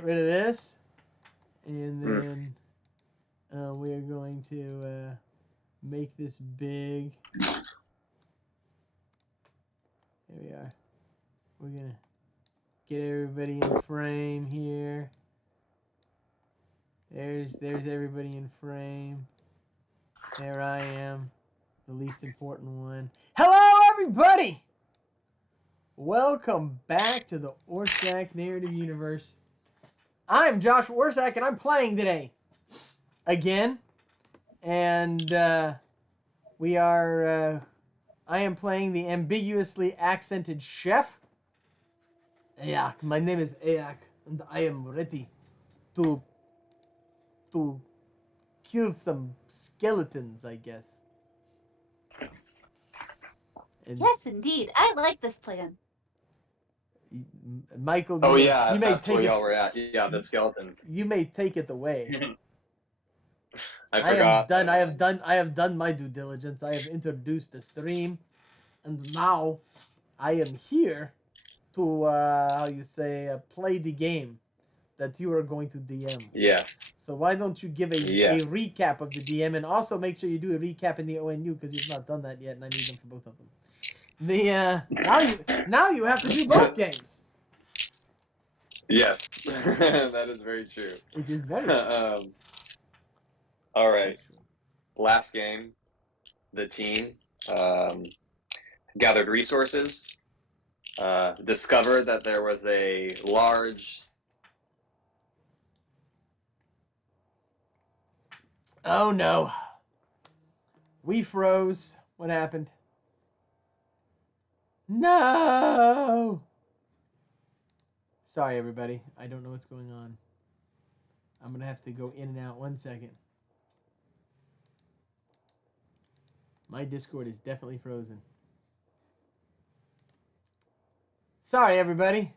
get rid of this, and then we are going to make this big. Here we are. We're gonna get everybody in frame here. There's everybody in frame. There I am, the least important one. Hello, everybody! Welcome back to the Orsak Narrative Universe. I'm Josh Orsak, and I'm playing today again. And we are. I am playing the ambiguously accented chef. Ayak. My name is Ayak, and I am ready to kill some skeletons, I guess. And yes, indeed. I like this plan. Michael. Oh you yeah, may that's take where it. y'all were at. Yeah, the skeletons. You may take it away. I forgot. I have done my due diligence. I have introduced the stream, and now I am here to how you say play the game that you are going to DM. Yes. So why don't you give a recap of the DM, and also make sure you do a recap in the ONU because you've not done that yet, and I need them for both of them. The now you have to do both games. Yes, that is very true. It is very true. All right. Last game, the team gathered resources, discovered that there was a large. Oh no. We froze. What happened? No! Sorry, everybody. I don't know what's going on. I'm going to have to go in and out 1 second. My Discord is definitely frozen. Sorry, everybody.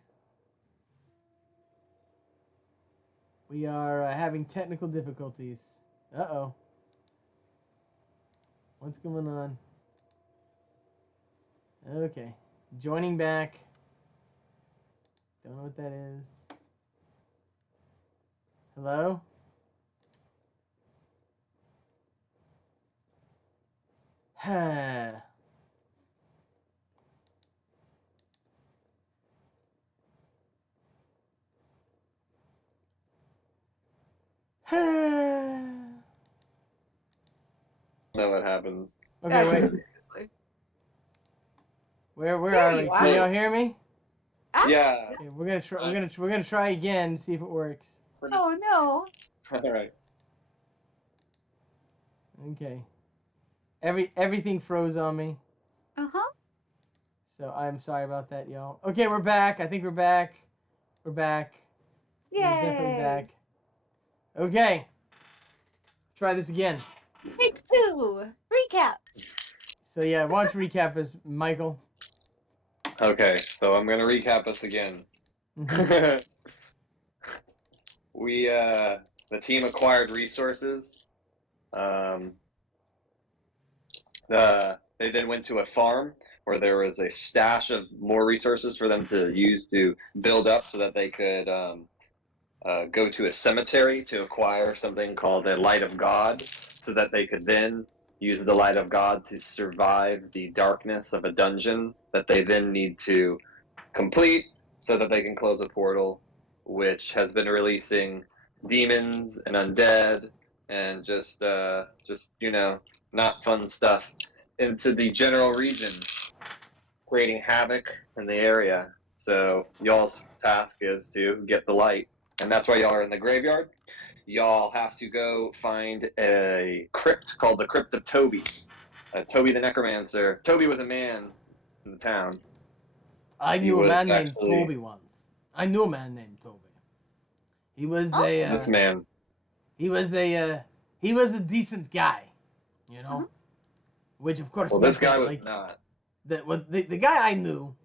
We are having technical difficulties. Uh-oh. What's going on? Okay. Joining back. Don't know what that is. Hello? know what happens. Okay, wait. Where are we? Can y'all hear me? Yeah. Okay, we're gonna try again and see if it works. Oh no. All right. Okay. Everything froze on me. Uh-huh. So I'm sorry about that, y'all. Okay, we're back. I think we're back. We're back. Yay. We're definitely back. Okay. Try this again. Take 2. Recap. So yeah, why don't you recap us, Michael? Okay, so I'm gonna recap us again. We the team acquired resources. They then went to a farm where there was a stash of more resources for them to use to build up, so that they could go to a cemetery to acquire something called the Light of God, so that they could then use the Light of God to survive the darkness of a dungeon that they then need to complete, so that they can close a portal, which has been releasing demons and undead and just you know, not fun stuff into the general region, creating havoc in the area. So y'all's task is to get the light, and that's why y'all are in the graveyard. Y'all have to go find a crypt called the Crypt of Toby. Toby the Necromancer. Toby was a man in the town. I knew a man named Toby once. I knew a man named Toby. He was this man. He was a decent guy, you know. Which of course. Well, this guy was not. The guy I knew,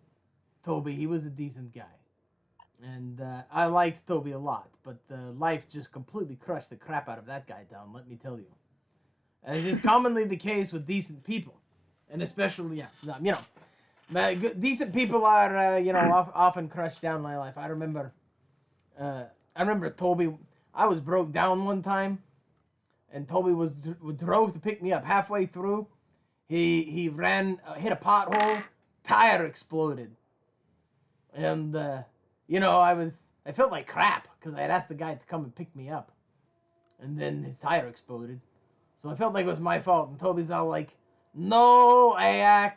Toby, he was a decent guy, and I liked Toby a lot. But life just completely crushed the crap out of that guy down. Let me tell you, as is commonly the case with decent people, and especially you know. Decent people are, often crushed down my life. I remember I remember Toby. I was broke down one time, and Toby drove to pick me up. Halfway through, he ran, hit a pothole, tire exploded, and I felt like crap because I had asked the guy to come and pick me up, and then his tire exploded, so I felt like it was my fault. And Toby's all like, "No, Ayak,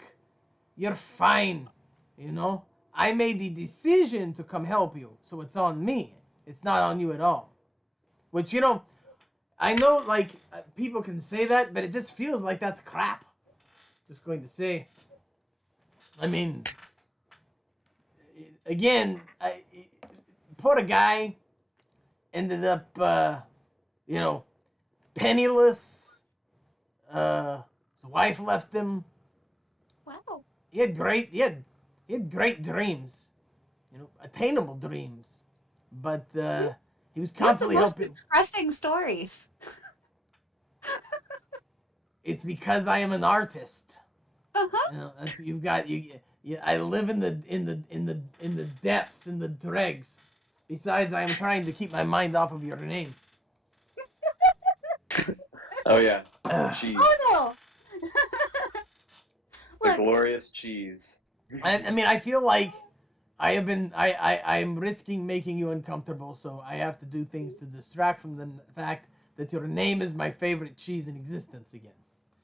you're fine, you know. I made the decision to come help you, so it's on me. It's not on you at all." Which, I know, like, people can say that, but it just feels like that's crap. Just going to say. I mean, again, poor guy ended up, penniless. His wife left him. Wow. He had great dreams, attainable dreams. But he was You have the constantly most helping. depressing stories. It's because I am an artist. Uh-huh. You've got you. I live in the depths, in the dregs. Besides, I am trying to keep my mind off of your name. Oh yeah, Ugh. cheese. Oh no! The Look, glorious cheese. I mean, I feel like I'm risking making you uncomfortable, so I have to do things to distract from the fact that your name is my favorite cheese in existence again.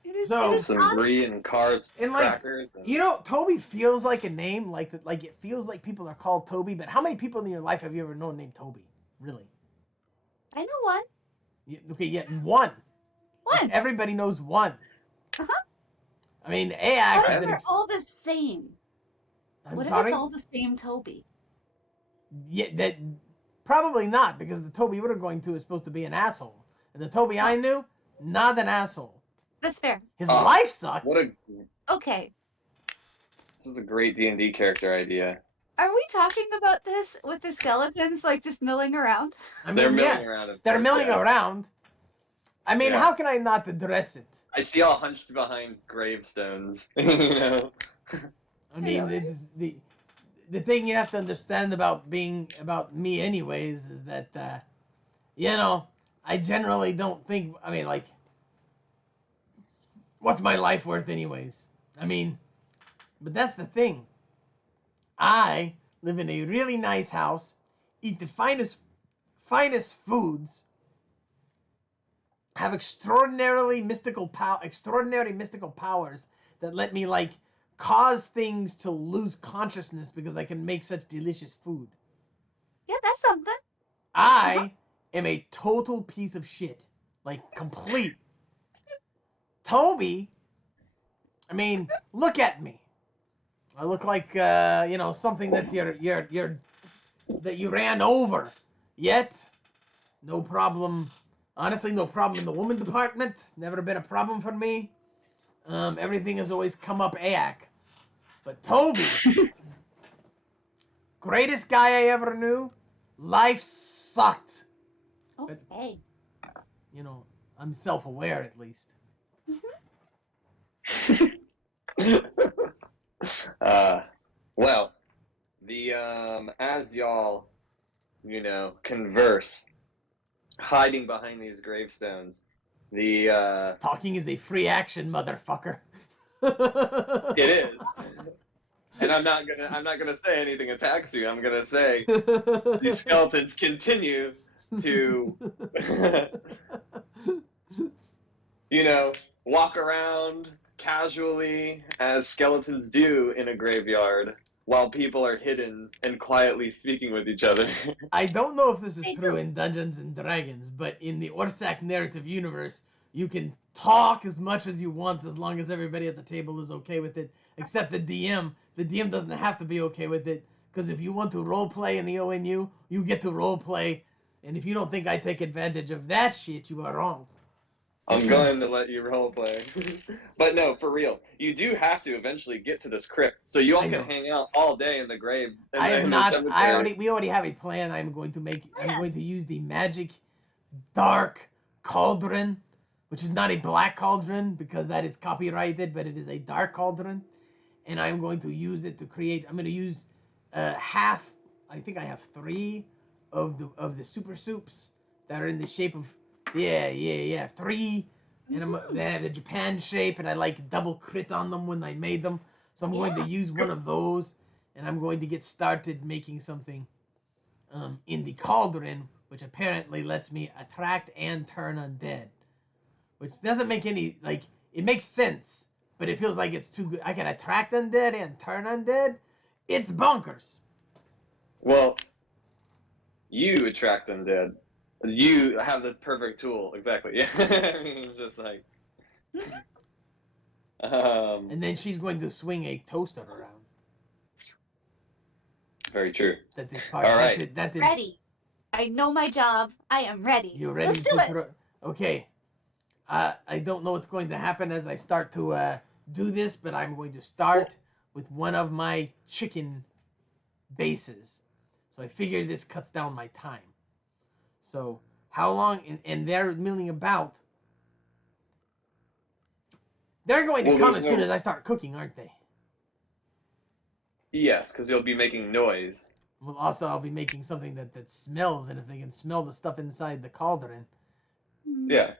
it So- is Some not. brie and carbs, And like, crackers. And... Toby feels like a name, like it feels like people are called Toby. But how many people in your life have you ever known named Toby? Really? I know one. Okay, yeah, one. Like, One. everybody knows one. Uh-huh. I mean, What Ayak if is an. they're all the same? I'm What sorry. if it's all the same Toby? Yeah, that probably not, because the Toby we're going to is supposed to be an asshole, and the Toby I knew, not an asshole. That's fair. His life sucked. Okay. This is a great D&D character idea. Are we talking about this with the skeletons like just milling around? I mean, They're milling yes, around. Of they're course, milling yeah. around. I mean, Yeah. how can I not address it? I see all hunched behind gravestones. You know. I mean, it's the thing you have to understand about me, anyways, is that I generally don't think. I mean, like, what's my life worth, anyways? I mean, but that's the thing. I live in a really nice house, eat the finest foods, have extraordinary mystical powers that let me, like, cause things to lose consciousness because I can make such delicious food. Yeah, that's something. I am a total piece of shit, like, complete. Toby, I mean, look at me. I look like something that that you ran over. Yet, no problem. Honestly, no problem in the woman department. Never been a problem for me. Everything has always come up Ayak. But Toby, greatest guy I ever knew. Life sucked. Okay. I'm self-aware at least. Well, as y'all, converse, hiding behind these gravestones, Talking is a free action, motherfucker. it is. And I'm not gonna say anything attacks you. I'm gonna say these skeletons continue to walk around casually as skeletons do in a graveyard while people are hidden and quietly speaking with each other. I don't know if this is true in Dungeons and Dragons, but in the Orsak narrative universe, you can talk as much as you want as long as everybody at the table is okay with it, except the DM. The DM doesn't have to be okay with it, because if you want to roleplay in the ONU, you get to roleplay, and if you don't think I take advantage of that shit, you are wrong. I'm going to let you roleplay. But no, for real. You do have to eventually get to this crypt, so you all can hang out all day in the grave. We already have a plan. I'm going to use the magic dark cauldron, which is not a black cauldron because that is copyrighted, but it is a dark cauldron, and I'm going to use it to create. I'm going to use I think I have 3 of the super soups that are in the shape of 3, and they have the Japan shape, and I like double crit on them when I made them. So I'm going to use one of those, and I'm going to get started making something in the cauldron, which apparently lets me attract and turn undead, which doesn't make any it makes sense, but it feels like it's too good. I can attract undead and turn undead. It's bonkers. Well, you attract undead. You have the perfect tool, exactly. Yeah, I mean, it's just like. And then she's going to swing a toaster around. Very true. That is part. All right. That is. Ready. I know my job. I am ready. You're ready Let's do to it. throw. Okay. I don't know what's going to happen as I start to do this, but I'm going to start with one of my chicken bases. So I figure this cuts down my time. So how long? And they're milling about. They're going to come as soon as I start cooking, aren't they? Yes, because you'll be making noise. Well, also I'll be making something that smells, and if they can smell the stuff inside the cauldron. Yeah.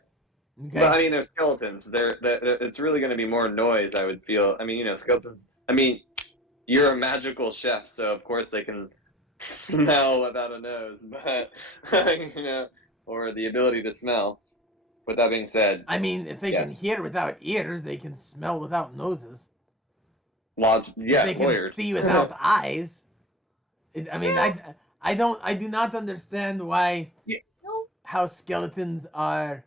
Okay. But I mean, they're skeletons. It's really going to be more noise, I would feel. I mean, skeletons. I mean, you're a magical chef, so of course they can smell without a nose, but or the ability to smell. With that being said, I mean, if they can hear without ears, they can smell without noses. Yeah, if they can weird. see without eyes. I do not understand why how skeletons are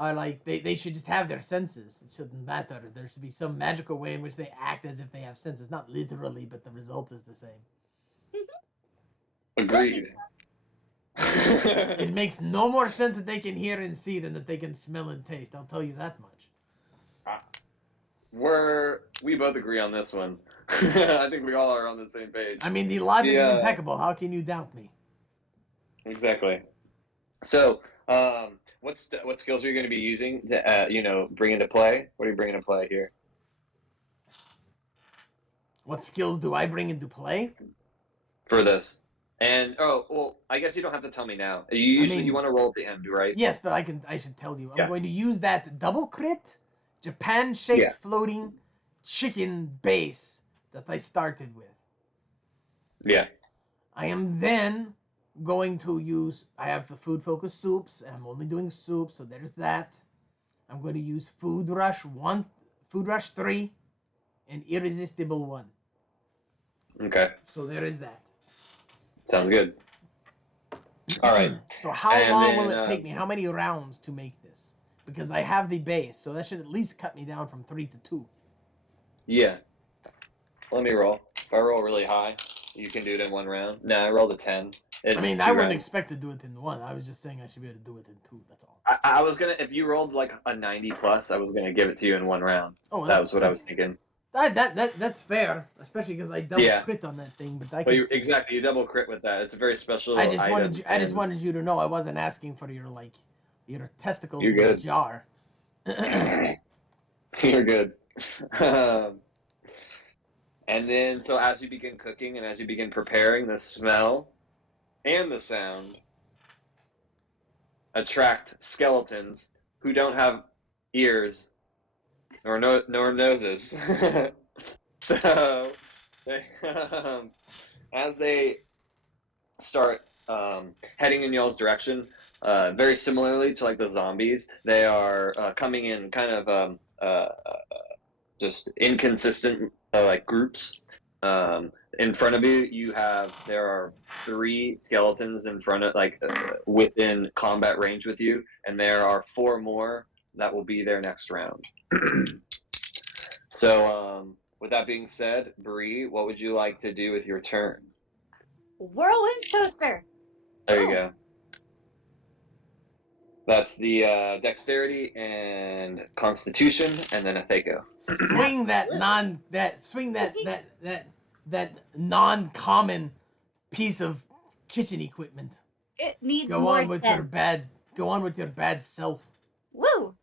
like they should just have their senses. It shouldn't matter. There should be some magical way in which they act as if they have senses, not literally, but the result is the same. Agreed. It makes no more sense that they can hear and see than that they can smell and taste. I'll tell you that much. We both agree on this one. I think we all are on the same page. I mean, the logic is impeccable. How can you doubt me? Exactly. So, what skills are you going to be using to, bring into play? What are you bringing into play here? What skills do I bring into play? For this. And, I guess you don't have to tell me now. You want to roll at the end, right? Yes, but I should tell you. I'm going to use that double crit, Japan-shaped floating chicken base that I started with. Yeah. I am then going to use, I have the food focused soups, and I'm only doing soups, so there's that. I'm going to use Food Rush 1, Food Rush 3, and Irresistible 1. Okay. So there is that. Sounds good. All right. So how long will it take me? How many rounds to make this? Because I have the base, so that should at least cut me down from 3 to 2. Yeah. Let me roll. If I roll really high, you can do it in 1 round. No, I rolled a 10. I mean, I wouldn't expect to do it in 1. I was just saying I should be able to do it in 2. That's all. I was gonna, if you rolled like a 90 plus, I was gonna give it to you in 1 round. Oh, that was what I was thinking. That's fair, especially because I double crit on that thing. But exactly, you double crit with that. It's a very special. I just wanted you to know I wasn't asking for your testicles in a jar. You're good. And then, so as you begin cooking and as you begin preparing, the smell and the sound attract skeletons who don't have ears nor noses. So, as they start heading in y'all's direction, very similarly to like the zombies, they are coming in kind of just inconsistent like groups. In front of you, there are 3 skeletons in front of within combat range with you, and there are 4 more that will be there next round. So, with that being said, Bree, what would you like to do with your turn? Whirlwind toaster. There you go. That's the dexterity and constitution, and then a Thaco. Swing that non-common piece of kitchen equipment. It needs Go more on with your bad. Go on with your bad self. Woo.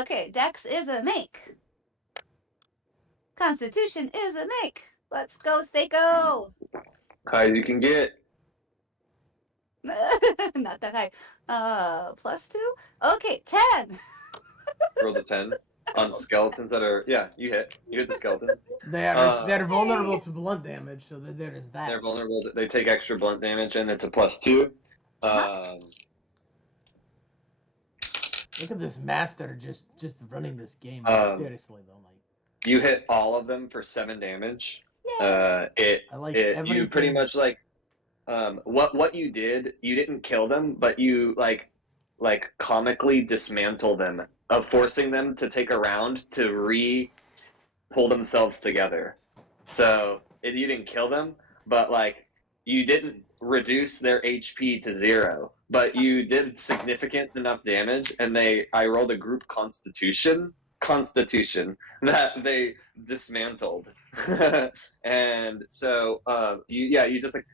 Okay. Dex is a make. Constitution is a make. Let's go, Thaco. High as you can get. Not that high. +2? Okay, 10. Roll the 10 on skeletons that are you hit. You hit the skeletons. They're vulnerable Yay. to blunt damage, so there is that. They're vulnerable. They take extra blunt damage, and it's a +2. Look at this master just running this game. Seriously though, like You hit all of them for 7 damage. Yay. I like You everything. pretty much like what you did. You didn't kill them, but you like comically dismantle them, of forcing them to take a round to pull themselves together. So you didn't kill them, but like you didn't reduce their HP to 0, but you did significant enough damage, and I rolled a group constitution that they dismantled. And so you just like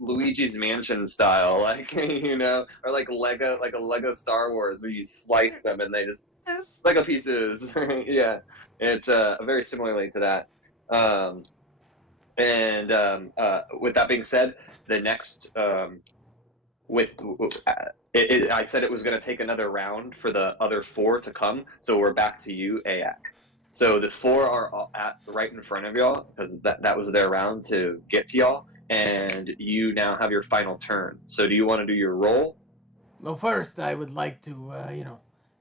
Luigi's Mansion style, like or like a Lego Star Wars, where you slice them and they just Yes. Lego pieces. Yeah, it's very similarly to that. With that being said, the next I said it was going to take another round for the other 4 to come, so we're back to you, Ayak. So the 4 are right in front of y'all, because that was their round to get to y'all, and you now have your final turn. So do you want to do your roll? Well, first I would like to,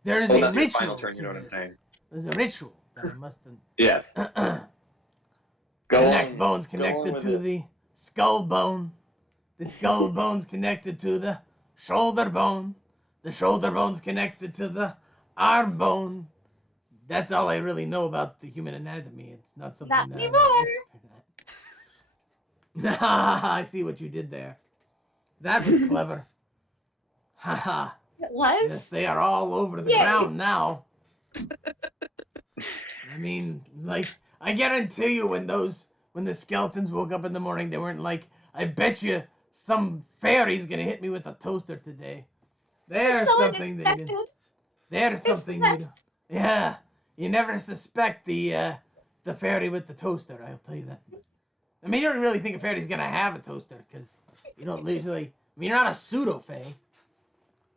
there is Oh, a that's your ritual. final turn. to You know what I'm this. saying? There's a ritual that I must. Yes. The Go neck on. bone's Go on connected with to it. the skull bone. The skull bone's connected to the shoulder bone. The shoulder bone's connected to the arm bone. That's all I really know about the human anatomy. It's not something Not that I'm anymore. an expert at. I see what you did there. That was clever. Haha. It was? Yes, they are all over the Yay. ground now. I mean, like, I guarantee you when the skeletons woke up in the morning, they weren't like, I bet you some fairy's gonna hit me with a toaster today. There's It's so something they did. unexpected. There's It's something you do. best. Yeah, you never suspect the fairy with the toaster, I'll tell you that. I mean, you don't really think a fairy's gonna have a toaster, because you don't usually, I mean, you're not a pseudo-fae.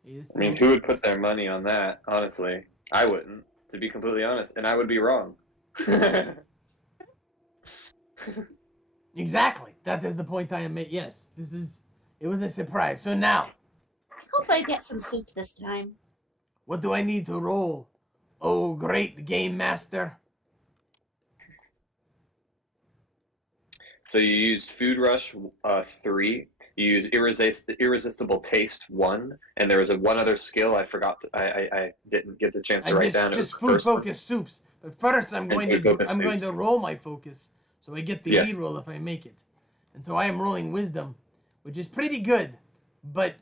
I mean, who would put their money on that? Honestly, I wouldn't, to be completely honest, and I would be wrong. Exactly. That is the point I am making. Yes, it was a surprise. So now, I hope I get some soup this time. what do I need to roll? Oh, great game master. So you used Food Rush 3. You used Irresistible Taste 1, and there was one other skill I forgot. I didn't get the chance to write down. Just food focus soups. But first, I'm going to roll my focus, so I get the reroll if I make it. And so I am rolling wisdom, which is pretty good, but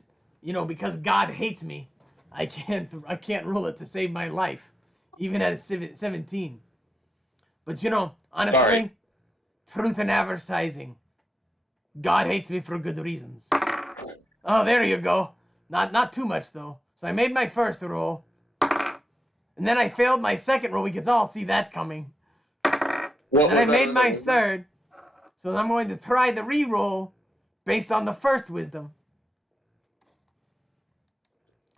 because God hates me, I can't roll it to save my life, even at 17. But honestly, Sorry. Truth in advertising. God hates me for good reasons. Oh, there you go. Not too much though. So I made my first roll, and then I failed my second roll. We could all see that coming. Then I made my third. So I'm going to try the re-roll based on the first wisdom.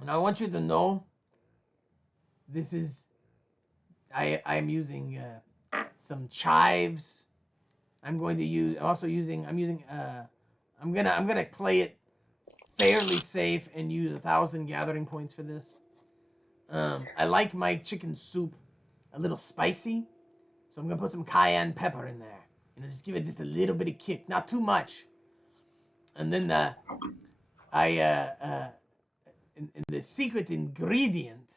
And I want you to know this is I'm using some chives. I'm gonna play it fairly safe and use 1,000 gathering points for this. I like my chicken soup a little spicy, so I'm gonna put some cayenne pepper in there. Just give it just a little bit of kick, not too much. And then the secret ingredient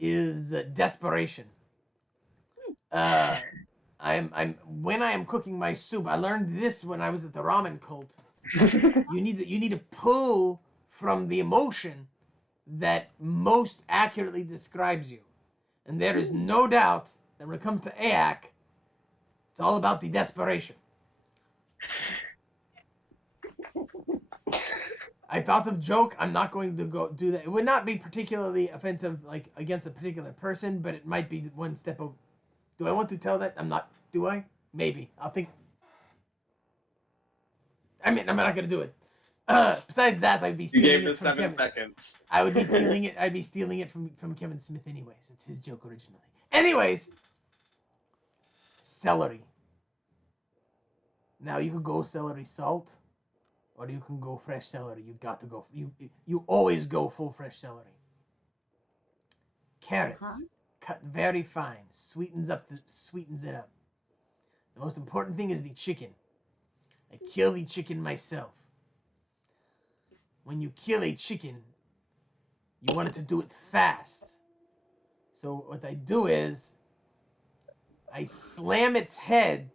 is desperation. When I am cooking my soup, I learned this when I was at the ramen cult. You need to pull from the emotion that most accurately describes you. And there is no doubt that when it comes to Ayak, it's all about the desperation. I thought of a joke. I'm not going to go do that. It would not be particularly offensive, like against a particular person, but it might be one step over. Do I want to tell that? I'm not. Do I? Maybe. I'll think. I mean, I'm not going to do it. Besides that, I'd be You stealing gave it the from 7 Kevin. seconds. I would be stealing it. I'd be stealing it from Kevin Smith anyways. It's his joke originally. Anyways, celery. Now you could go celery salt, or you can go fresh celery. You got to go. You always go full fresh celery. Carrots, cut very fine, sweetens it up. The most important thing is the chicken. I kill the chicken myself. When you kill a chicken, you want it to do it fast. So what I do is I slam its head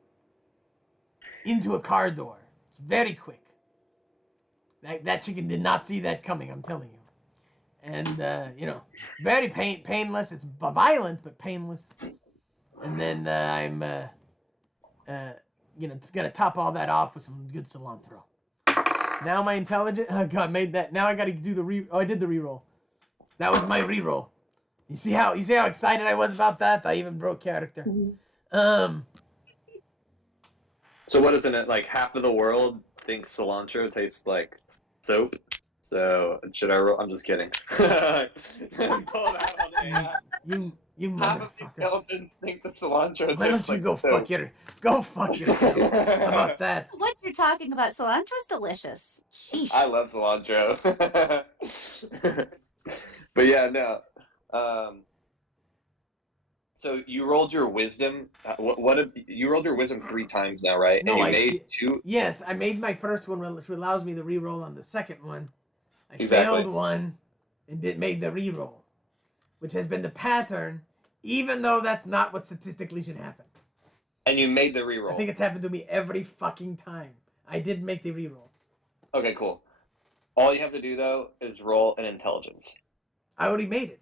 into a car door. It's very quick. That chicken did not see that coming, I'm telling you. And very painless. It's violent but painless. And then I'm just gonna top all that off with some good cilantro. Now my intelligence. Oh God, made that. Now I got to do the I did the reroll. That was my reroll. You see how excited I was about that? I even broke character. So what isn't it like? Half of the world thinks cilantro tastes like soap. So should I roll? I'm just kidding. Pull that on AI. You Half of the motherfucker. skeletons think that cilantro tastes Why don't you like go soap. fuck yourself? How about that? What you're talking about? Cilantro's delicious. Sheesh. I love cilantro. But yeah, no. So you rolled your wisdom. You rolled your wisdom 3 times now, right? No, and you I made did- 2. Yes, I made my first one, which allows me to reroll on the second one. I Exactly. failed one and made the reroll, which has been the pattern, even though that's not what statistically should happen. And you made the I reroll. think it's happened to me every fucking time. I did make the reroll. Okay, cool. All you have to do though is roll an intelligence. I already made it.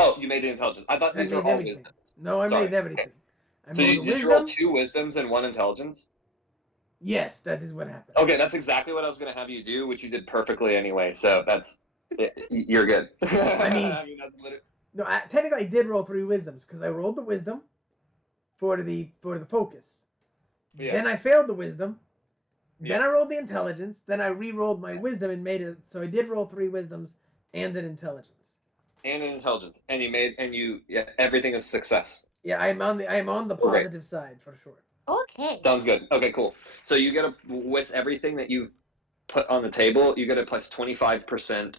Oh, you made the intelligence. I thought I these were made all everything. wisdom. No, I Sorry. made everything. Okay. I So rolled you, a did you roll wisdom. 2 wisdoms and 1 intelligence? Yes, that is what happened. Okay, that's exactly what I was going to have you do, which you did perfectly anyway. So you're good. I mean, that's literally... No, technically I did roll 3 wisdoms because I rolled the wisdom for the focus. Yeah. Then I failed the wisdom. Yeah. Then I rolled the intelligence. Then I re-rolled my wisdom and made it. So I did roll 3 wisdoms and an intelligence. And an intelligence, and everything is success. Yeah, I am on the positive side for sure. Okay. Sounds good. Okay, cool. So you get with everything that you've put on the table, you get a plus 25%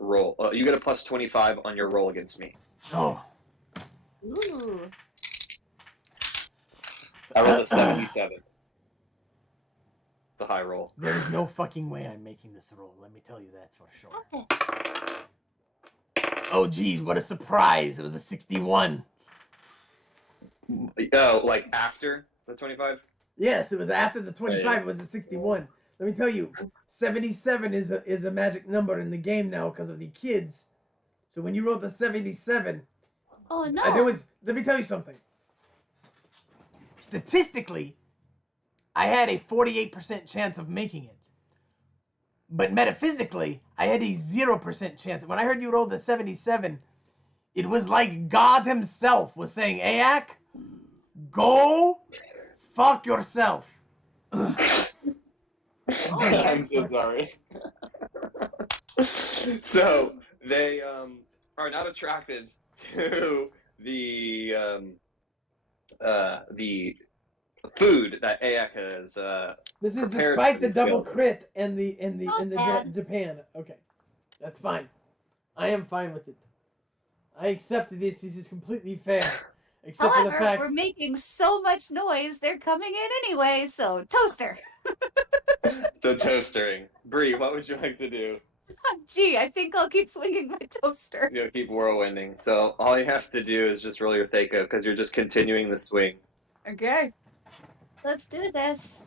roll. You get a plus 25 on your roll against me. Oh. Ooh. I rolled a 77. It's a high roll. There's no fucking way I'm making this roll. Let me tell you that for sure. Okay. Oh geez, what a surprise! It was a 61. Oh, like after the 25? Yes, it was after the 25. Right. It was a 61. Let me tell you, 77 is a magic number in the game now because of the kids. So when you rolled the 77, Oh no. let me tell you something. Statistically, I had a 48% chance of making it. But metaphysically, I had a 0% chance. When I heard you rolled the 77, it was like God himself was saying, Ayak, go fuck yourself. I'm so sorry. So they are not attracted to the food that Ayak has. This is prepared despite for the these double skeletons. crit and the sad. Japan. Okay, that's fine. I am fine with it. I accept this. This is completely fair. Except for the However, fact we're making so much noise, they're coming in anyway, so toaster. So toastering. Bree, what would you like to do? Gee, I think I'll keep swinging my toaster. You'll keep whirlwinding. So all you have to do is just roll your Thaco because you're just continuing the swing. Okay. Let's do this.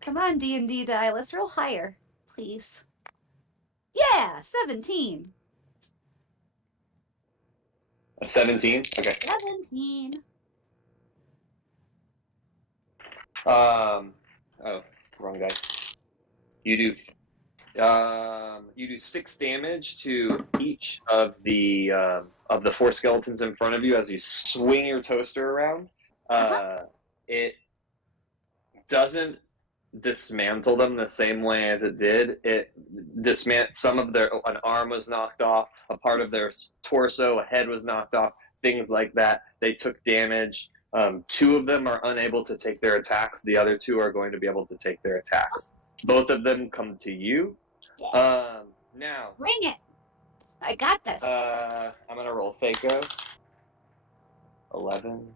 Come on, D&D die. Let's roll higher, please. Yeah, 17. A 17? Okay. 17. Oh, wrong guy. You do 6 damage to each of the 4 skeletons in front of you as you swing your toaster around. It doesn't dismantle them the same way as it did. It some of an arm was knocked off, a part of their torso, a head was knocked off, things like that. They took damage. Two of them are unable to take their attacks. The other two are going to be able to take their attacks. Both of them come to you. Now. Bring it. I got this. I'm gonna roll Faco. 11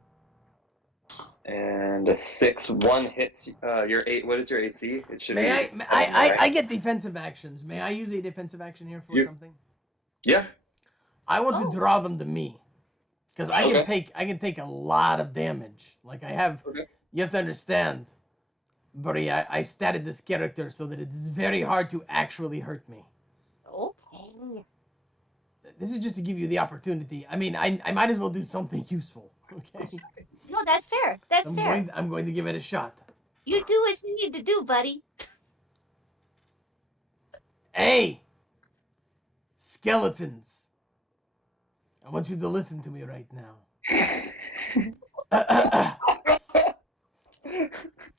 and a 6. One hits your 8. What is your AC? It should May be. I get defensive actions. May I use a defensive action here for something? Yeah. I want to draw them to me, because I can take a lot of damage. Like I have. Okay. You have to understand, buddy. I statted this character so that it's very hard to actually hurt me. Okay. This is just to give you the opportunity. I mean, I might as well do something useful. Okay. No, that's fair. That's fair. I'm going to give it a shot. You do what you need to do, buddy. Hey, skeletons. I want you to listen to me right now.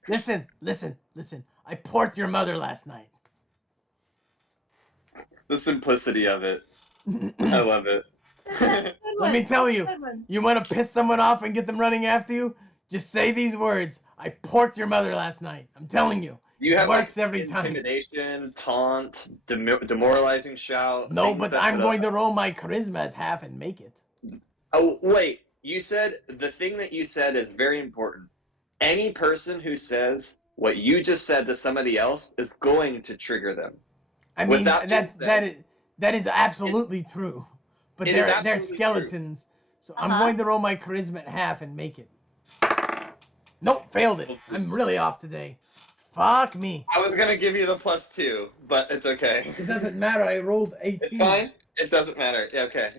Listen. I porked your mother last night. The simplicity of it. I love it. Let me tell you, you want to piss someone off and get them running after you? Just say these words. I porked your mother last night. I'm telling you. You have works every time. Intimidation, taunt, demoralizing shout. No, but I'm going to roll my charisma at half and make it. Oh, wait. You said the thing that you said is very important. Any person who says what you just said to somebody else is going to trigger them. I mean, that is absolutely true. But they're skeletons. True. So I'm going to roll my charisma at half and make it. Nope, failed it. I'm really off today. Fuck me. I was gonna give you the +2, but it's okay. It doesn't matter. I rolled 18. It's fine. It doesn't matter. Yeah, okay.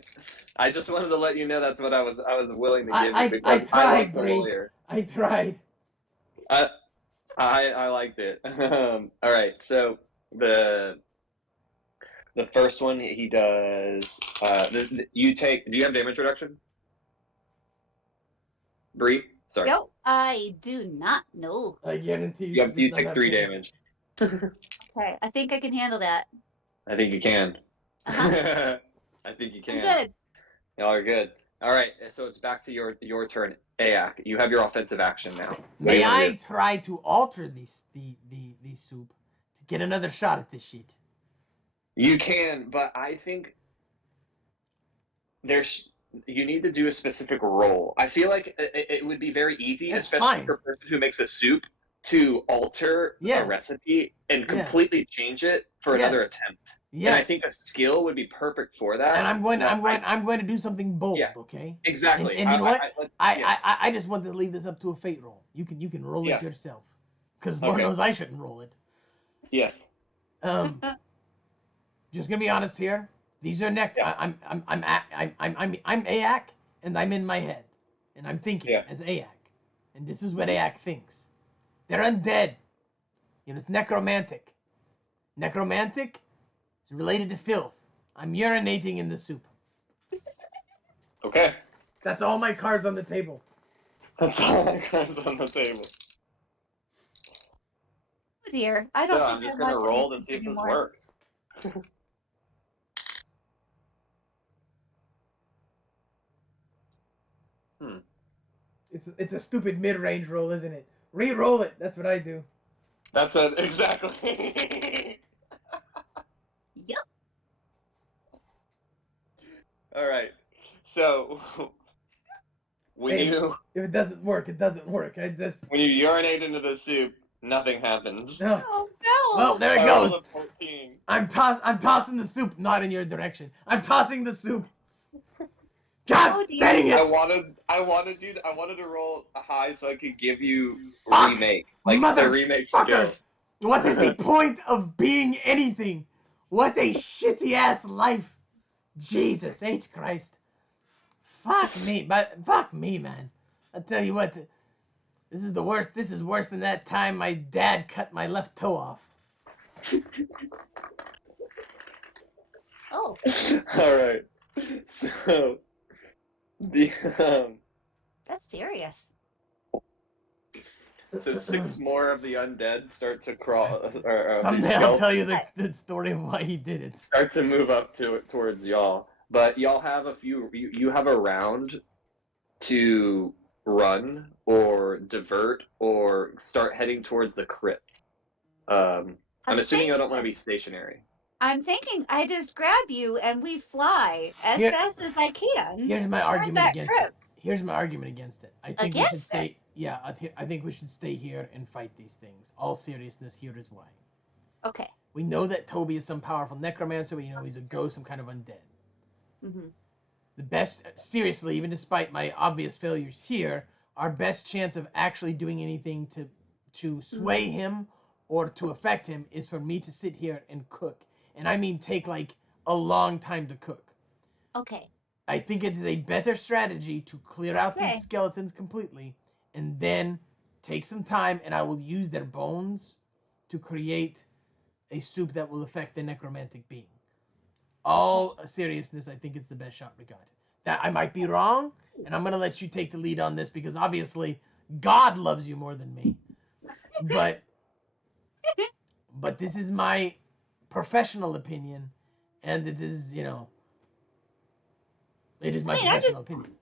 I just wanted to let you know that's what I was willing to give you because I tried, I tried. I liked it. All right, so the first one he does. You take. Do you have damage reduction? Bree? Sorry. No, I do not know. I guarantee you. You take 3 damage. Okay, I think I can handle that. I think you can. Uh-huh. I think you can. I'm good. Y'all are good. All right, so it's back to your turn, Ayak. You have your offensive action now. May I try to alter the soup to get another shot at this shit? You can, but I think you need to do a specific roll. I feel like it would be very easy, especially for a person who makes a soup, to alter a recipe and completely change it for another attempt. Yes. And I think a skill would be perfect for that. And I'm going to do something bold, okay? Exactly. And you know what? I just want to leave this up to a fate roll. You can roll it yourself, because Lord knows I shouldn't roll it. Yes. Just gonna be honest here. These are I'm Ayak, and I'm in my head, and I'm thinking as Ayak, and this is what Ayak thinks. They're undead. You know, it's necromantic. Necromantic is related to filth. I'm urinating in the soup. Okay. That's all my cards on the table. That's all my cards on the table. Oh dear, I don't think I'm just gonna roll to see if this works. It's a stupid mid-range roll, isn't it? Re-roll it. That's what I do. That's it, exactly. Yep. All right. So if it doesn't work, it doesn't work. When you urinate into the soup, nothing happens. No. Oh no. Well, there it goes. I'm tossing the soup, not in your direction. I'm tossing the soup. God dang it! I wanted to roll high so I could give you remake, like the remake skill. What is the point of being anything? What a shitty ass life! Jesus H Christ! Fuck me, man. I tell you what, this is the worst. This is worse than that time my dad cut my left toe off. Oh. All right. So. That's serious. So 6 more of the undead start to crawl, or Someday I'll tell you the story of why he did it. start to move up towards y'all. But y'all have you have a round to run or divert or start heading towards the crypt. I'm assuming you don't want to be stationary. I'm thinking I just grab you and we fly as fast as I can. Here's my toward argument that against crypt. it. Here's my argument against it. I think we should Against stay. Yeah, I think we should stay here and fight these things. All seriousness, here is why. Okay. We know that Toby is some powerful necromancer. We know he's a ghost, some kind of undead. Mm-hmm. The best, seriously, even despite my obvious failures here, our best chance of actually doing anything to sway him or to affect him is for me to sit here and cook. And I mean take like a long time to cook. Okay. I think it is a better strategy to clear out these skeletons completely and then take some time, and I will use their bones to create a soup that will affect the necromantic being. All seriousness, I think it's the best shot we got. That I might be wrong, and I'm gonna let you take the lead on this because obviously God loves you more than me. But this is my professional opinion, and it is, it is my professional opinion.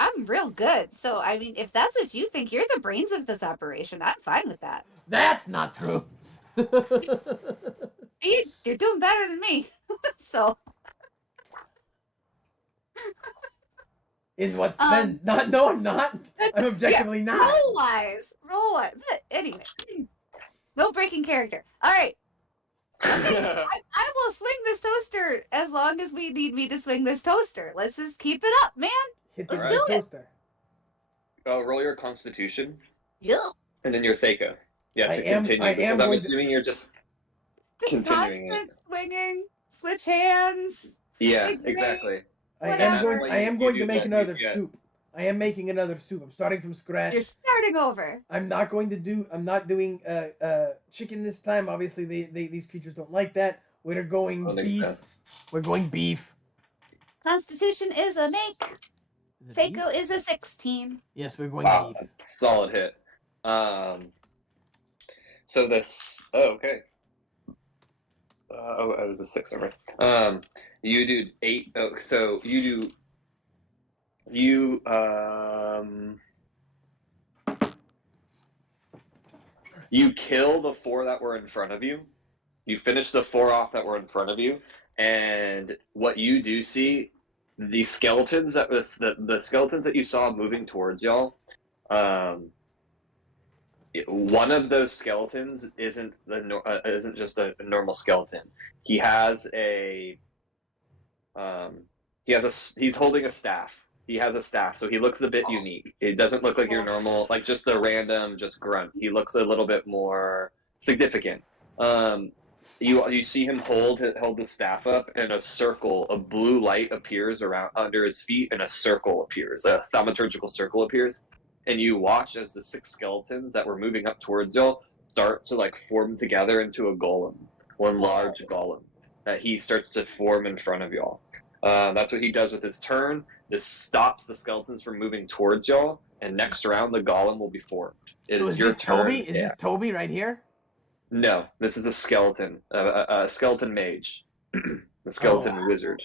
I'm real good. So I mean, if that's what you think, you're the brains of this operation. I'm fine with that. That's not true. You're doing better than me. So. In what sense? No, I'm not. I'm objectively not. Roll wise. But anyway, no breaking character. All right. Okay, I will swing this toaster as long as we need me to swing this toaster. Let's just keep it up, man. Hit Let's the do toaster. Roll your Constitution. Yep. And then your Theka. Yeah, to continue. Because I'm assuming you're just continuing constant swinging, switch hands. Yeah, exactly. I am going to make another soup. I am making another soup. I'm starting from scratch. You're starting over. I'm not doing chicken this time. Obviously, these creatures don't like that. We're going beef. We're going beef. Constitution is a make. Seiko is a 16. Yes, we're going beef. Solid hit. So this. Oh, okay. I was a 6 number. You do 8. Oh, so you do. You kill the 4 that were in front of you. You finish the 4 off that were in front of you, and what you do see, the skeletons the skeletons that you saw moving towards y'all. One of those skeletons isn't just a normal skeleton. He has he's holding a staff. He has a staff, so he looks a bit unique. It doesn't look like your normal, like just a random, just grunt. He looks a little bit more significant. You see him hold the staff up, and a circle of blue light appears around under his feet, and a circle appears, a thaumaturgical circle appears, and you watch as the 6 skeletons that were moving up towards y'all start to like form together into a golem, one large golem that he starts to form in front of y'all. That's what he does with his turn. This stops the skeletons from moving towards y'all, and next round the golem will be formed. Is your turn. Toby? Is this Toby right here? No, this is a skeleton, a skeleton mage, a skeleton wizard.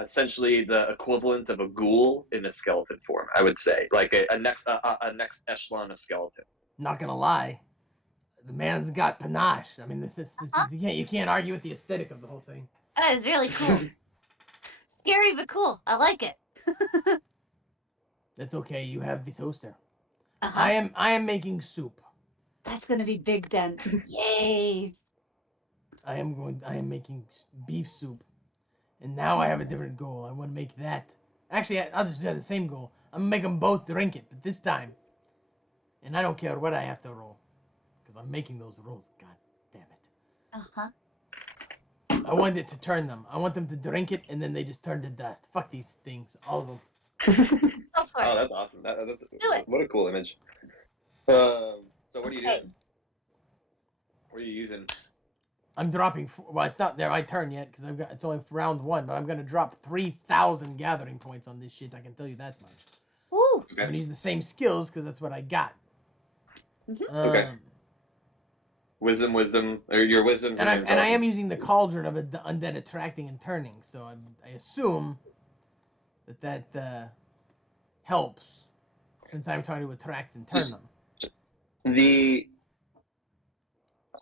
Essentially the equivalent of a ghoul in a skeleton form, I would say, like a next echelon of skeleton. Not gonna lie, the man's got panache. I mean, this is you can't argue with the aesthetic of the whole thing. That is really cool. Scary but cool. I like it. That's okay. You have the toaster. Uh-huh. I am making soup. That's gonna be big dent. Yay! I am making beef soup, and now I have a different goal. I want to make that. Actually, I'll just have the same goal. I'm gonna make them both drink it, but this time, and I don't care what I have to roll, because I'm making those rolls. God damn it. Uh-huh. I want it to turn them. I want them to drink it, and then they just turn to dust. Fuck these things, all of them. Oh, that's awesome. That's Do it. What a cool image. So what are you doing? What are you using? I'm dropping. Well, it's not my turn yet because it's only round 1, but I'm gonna drop 3,000 gathering points on this shit. I can tell you that much. Ooh. I'm gonna use the same skills because that's what I got. Okay. Wisdom, or your wisdom's And and I am intelligence. using the cauldron of undead attracting and turning, so I assume that helps since I'm trying to attract and turn Just- them. Just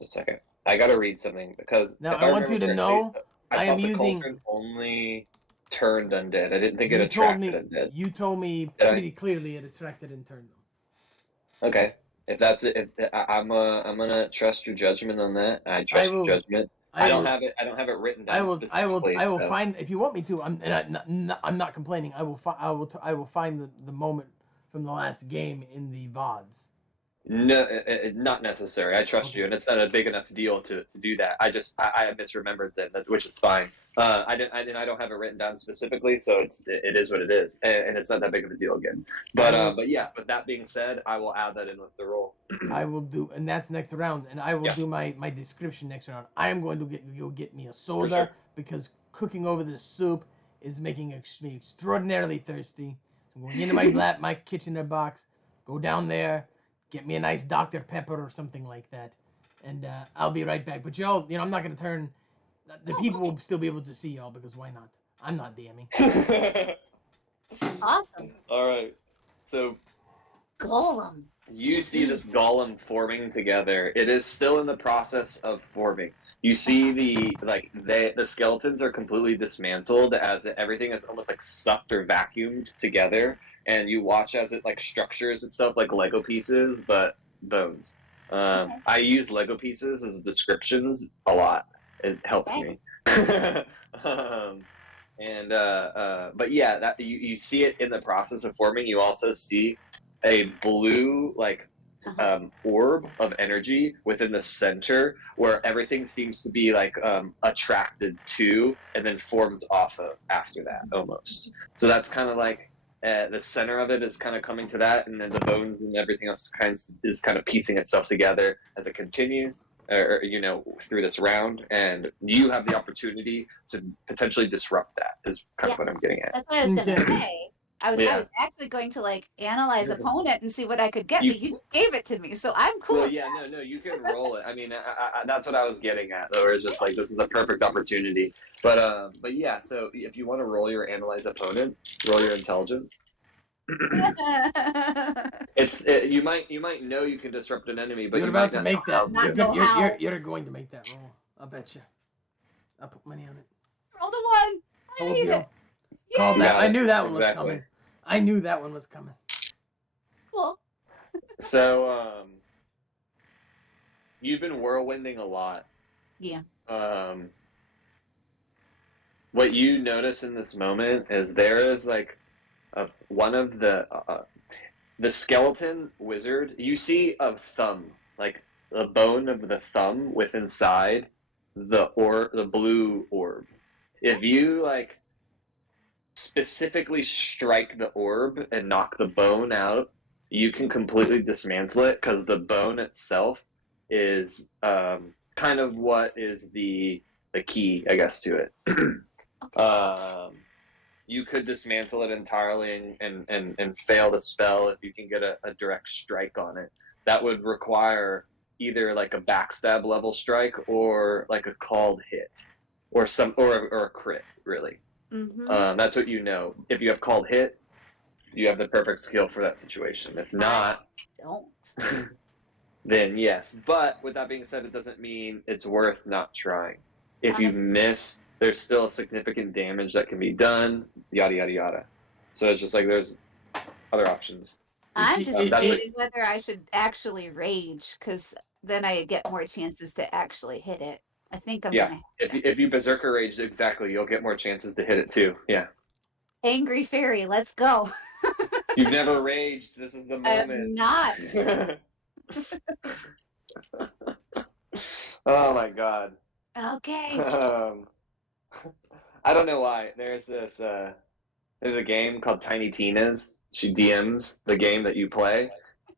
a second. I gotta read something because Now if I I want you remember to correctly, know I I am thought the using. cauldron only turned undead. I didn't think it You told attracted me. undead. You told me Did I? pretty clearly it attracted and turned them. Okay. If that's it, I'm gonna trust your judgment on that. I I trust your will. judgment. I don't have it written I down will. specifically. I will So. find if you want me to. I'm not complaining. I will. I will find the moment from the last game in the VODs. No, not necessary. I trust Okay. you, and it's not a big enough deal to do that. I misremembered that, which is fine. I don't have it written down specifically, so it is what it is, and it's not that big of a deal again. But yeah. But that being said, I will add that in with the roll. I will do, and that's next round, and I will Yeah. do my description next round. I am going to go get me a soda sure. because cooking over this soup is making me extraordinarily thirsty. So I'm going into my kitchen box, go down there, get me a nice Dr. Pepper or something like that, and I'll be right back. But y'all, I'm not gonna turn. The people will still be able to see y'all because why not? I'm not DMing. Awesome. All right. So Golem. you see this golem forming together. It is still in the process of forming. You see the skeletons are completely dismantled as everything is almost like sucked or vacuumed together, and you watch as it like structures itself like Lego pieces, but bones. I use Lego pieces as descriptions a lot. It helps me. But yeah, that you see it in the process of forming. You also see a blue orb of energy within the center where everything seems to be like attracted to and then forms off of after that almost. So that's kind of like the center of it is kind of coming to that, and then the bones and everything else is kind of piecing itself together as it continues. Or, through this round, and you have the opportunity to potentially disrupt that. Is kind of what I'm getting at. That's what I was gonna Okay. say. I was actually going to like analyze opponent and see what I could get, but you just gave it to me, so I'm cool. Well, yeah, no, you can roll it. I mean, that's what I was getting at, though. It's just like this is a perfect opportunity. But yeah. So if you want to roll your analyze opponent, roll your intelligence. You might know you can disrupt an enemy, but You're you about might to not make know that. how. You're going to make that roll. I'll bet you. I'll put money on it. Roll the one. I need it. Called that. I knew that one was Exactly. coming. I knew that one was coming. Cool. So you've been whirlwinding a lot. Yeah. What you notice in this moment is there is like one of the skeleton wizard. You see a thumb, like the bone of the thumb with inside the blue orb. If you like specifically strike the orb and knock the bone out, you can completely dismantle it because the bone itself is kind of what is the key, I guess, to it. You could dismantle it entirely and fail the spell if you can get a direct strike on it. That would require either like a backstab level strike or like a called hit or a crit, really. Mm-hmm. That's what you know. If you have called hit, you have the perfect skill for that situation. If not, don't. Then yes. But with that being said, it doesn't mean it's worth not trying. If you miss, there's still significant damage that can be done, yada, yada, yada. So it's just like there's other options. I'm just debating whether I should actually rage, because then I get more chances to actually hit it. I think I'm gonna. If you berserker rage, exactly, you'll get more chances to hit it too. Yeah. Angry fairy, let's go. You've never raged. This is the moment. I have not. Oh my god. Okay. I don't know why. There's a game called Tiny Tina's. She DMs the game that you play,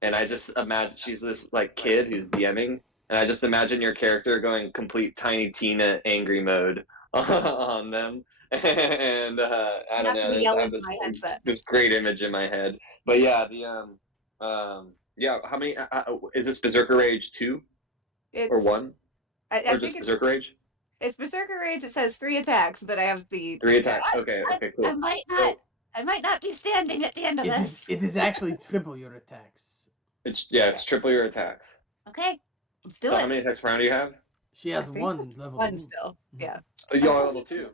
and I just imagine she's this like kid who's DMing, and I just imagine your character going complete Tiny Tina angry mode on them, and I don't know. I have this great image in my head. But yeah, yeah. How many? Is this Berserker Rage 2 or It's 1 I or think just Berserker Rage? it's Berserker Rage. It says 3 attacks, but I have the 3 yeah. attacks. Okay, I, okay, I cool. might So not be standing at the end of this. It is actually triple your attacks. it's triple your attacks. Okay, let's do So it. how many attacks per round do you have? She I has think one it's level one 2. still. Yeah. Oh, you are level 2.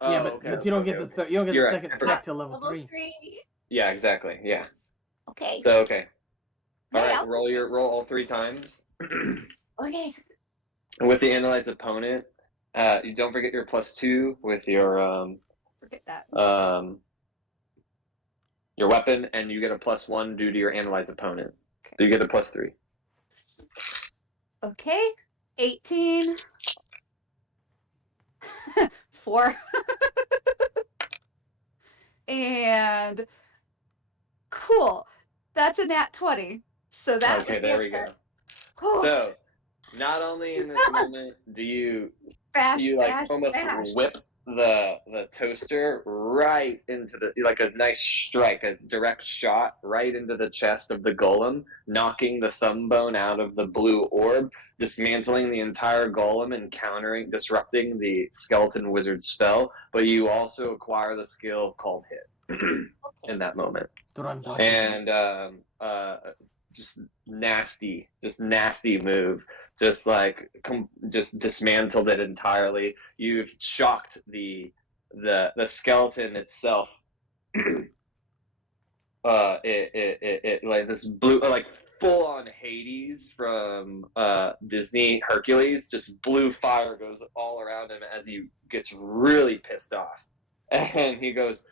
Oh, Yeah, but okay, but you don't okay, get okay. the you don't get You're the right. second I forgot. attack till level 3. 3. Yeah, exactly. Yeah. Okay. So okay. All Yeah. right, roll all 3 times. Okay. With the analyzed opponent, you don't forget your +2 with Forget that. your weapon, and you get a +1 due to your analyzed opponent. Okay. So you get a +3. Okay. 18. 4. And cool. That's a nat 20. So that Okay, would be there we go. So not only in this moment do you bash, almost bash. whip the toaster right into like a nice strike, a direct shot right into the chest of the golem, knocking the thumb bone out of the blue orb, dismantling the entire golem and disrupting the skeleton wizard spell. But you also acquire the skill called hit in that moment. And just nasty move. Just just dismantled it entirely. You've shocked the skeleton itself. It like this blue, like full on Hades from Disney Hercules. Just blue fire goes all around him as he gets really pissed off, and he goes,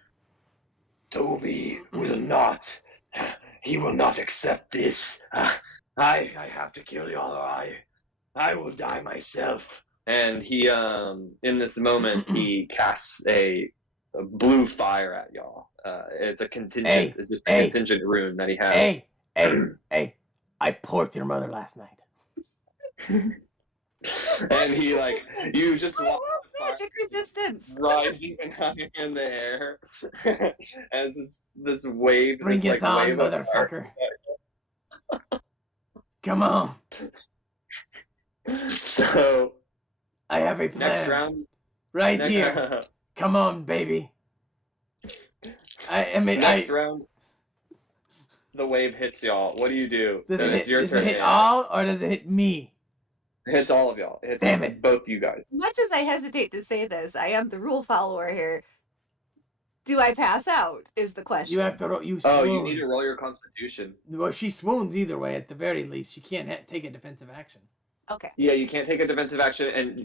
"Toby will not. He will not accept this. I have to kill y'all, or I will die myself." And he, in this moment, he casts a blue fire at y'all. It's a contingent, contingent rune that he has. Hey! I porked your mother last night. And he you just watch magic resistance rising high in the air as this wave. Bring it on, motherfucker! Come on. So I have a plan. Next round, right here. Come on, baby. Next round, the wave hits y'all. What do you do? It's your turn. Does it hit all, or does it hit me? It hits all of y'all. It hits Damn it. Both you guys. As much as I hesitate to say this, I am the rule follower here. Do I pass out? Is the question. You have to roll. You need to roll your Constitution. Well, she swoons either way. At the very least, she can't take a defensive action. Okay. Yeah, you can't take a defensive action, and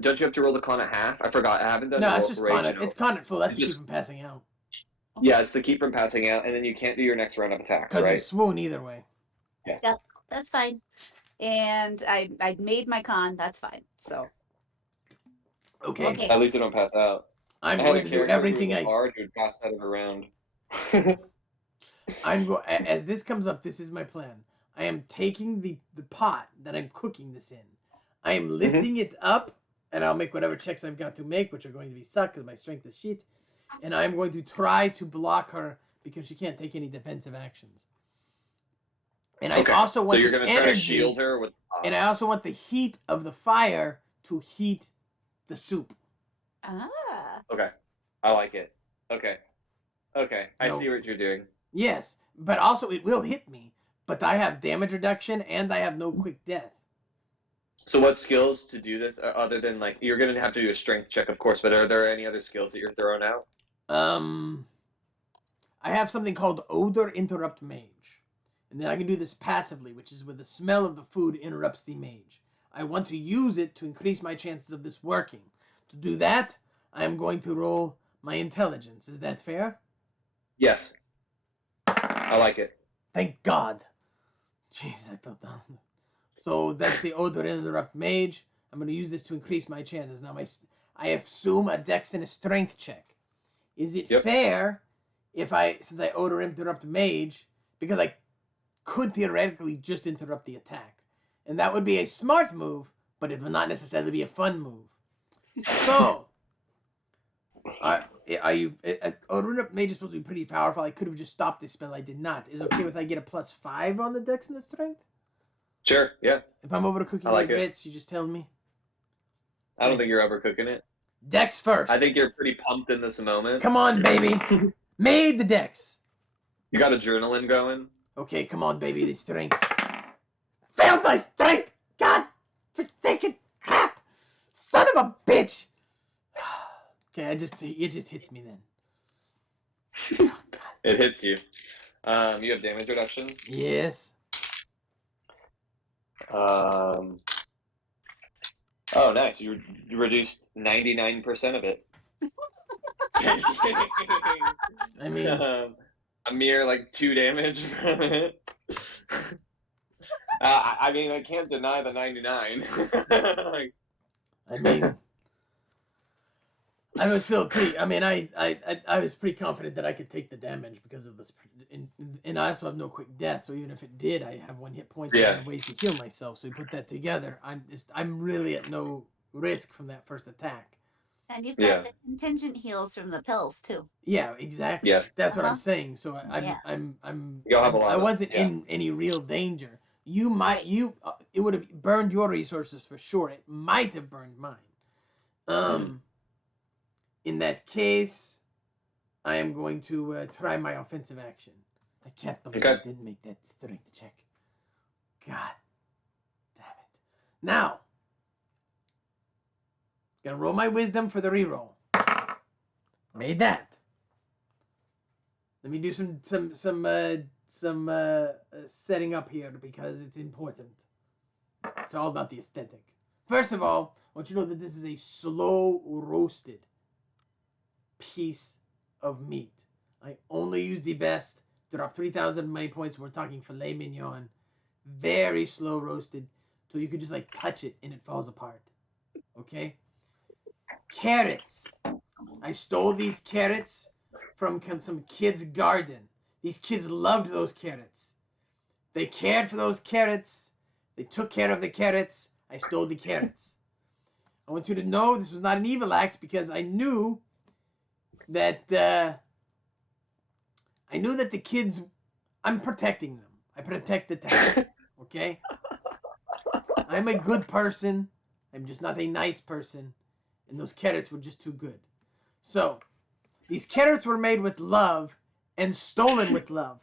don't you have to roll the con at half? I forgot. I haven't done. No, it's just con it. It's con at full. That's to keep from passing out. Yeah, it's to keep from passing out, and then you can't do your next round of attacks, right? Because you swoon either way. Yeah. Yep, that's fine. And I made my con. That's fine. So. Okay. At least I don't pass out. I'm going to do everything I. Hard, you would pass out of a round. As this comes up, this is my plan. I am taking the pot that I'm cooking this in. I am lifting it up, and I'll make whatever checks I've got to make, which are going to be suck because my strength is shit. And I'm going to try to block her because she can't take any defensive actions. And I also want you're going to try to shield her with. And I also want the heat of the fire to heat the soup. Ah. Okay, I like it. Okay. I see what you're doing. Yes, but also it will hit me. But I have damage reduction and I have no quick death. So what skills to do this other than you're going to have to do a strength check, of course, but are there any other skills that you're throwing out? I have something called Odor Interrupt Mage. And then I can do this passively, which is where the smell of the food interrupts the mage. I want to use it to increase my chances of this working. To do that, I am going to roll my intelligence. Is that fair? Yes. I like it. Thank God. Jeez, I felt down. So that's the Odor Interrupt Mage. I'm going to use this to increase my chances. Now, I assume a dex and a strength check. Is it fair if since I Odor Interrupt Mage, because I could theoretically just interrupt the attack. And that would be a smart move, but it would not necessarily be a fun move. So, are you? Rune of Mage is supposed to be pretty powerful. I could have just stopped this spell. I did not. Is it okay if I get a +5 on the Dex and the Strength? Sure. Yeah. If I'm overcooking I like my it. grits, you just tell me. I don't think you're overcooking it. Dex first. I think you're pretty pumped in this moment. Come on, baby. Made the Dex. You got adrenaline going. Okay, come on, baby. The Strength. Failed my Strength. God forsaken crap. Son of a bitch. Okay, it just hits me then. Oh, It hits you. You have damage reduction. yes. Oh, nice. You reduced 99% of it. I mean, a mere like 2 damage from it. I mean, I can't deny the 99. Like, I mean, I was feeling pretty. I mean, I was pretty confident that I could take the damage because of this, and I also have no quick death. So even if it did, I have 1 hit point. Yeah. I have ways to heal myself. So we put that together. I'm really at no risk from that first attack. And you've got the contingent heals from the pills too. Yeah, exactly. Yes. That's what I'm saying. So Yeah. I wasn't in any real danger. You might it would have burned your resources for sure. It might have burned mine. In that case, I am going to try my offensive action. I can't believe I didn't make that strength check. God damn it. Now, gonna roll my wisdom for the reroll. Made that. Let me do some setting up here because it's important. It's all about the aesthetic. First of all, I want you to know that this is a slow roasted piece of meat. I only use the best. Drop 3,000 money points. We're talking filet mignon. Very slow roasted. So you could just like touch it and it falls apart. Okay? Carrots. I stole these carrots from some kid's garden. These kids loved those carrots. They cared for those carrots. They took care of the carrots. I stole the carrots. I want you to know this was not an evil act because I knew that the kids, I'm protecting them. I protect the town. Okay? I'm a good person. I'm just not a nice person. And those carrots were just too good. So, these carrots were made with love and stolen with love.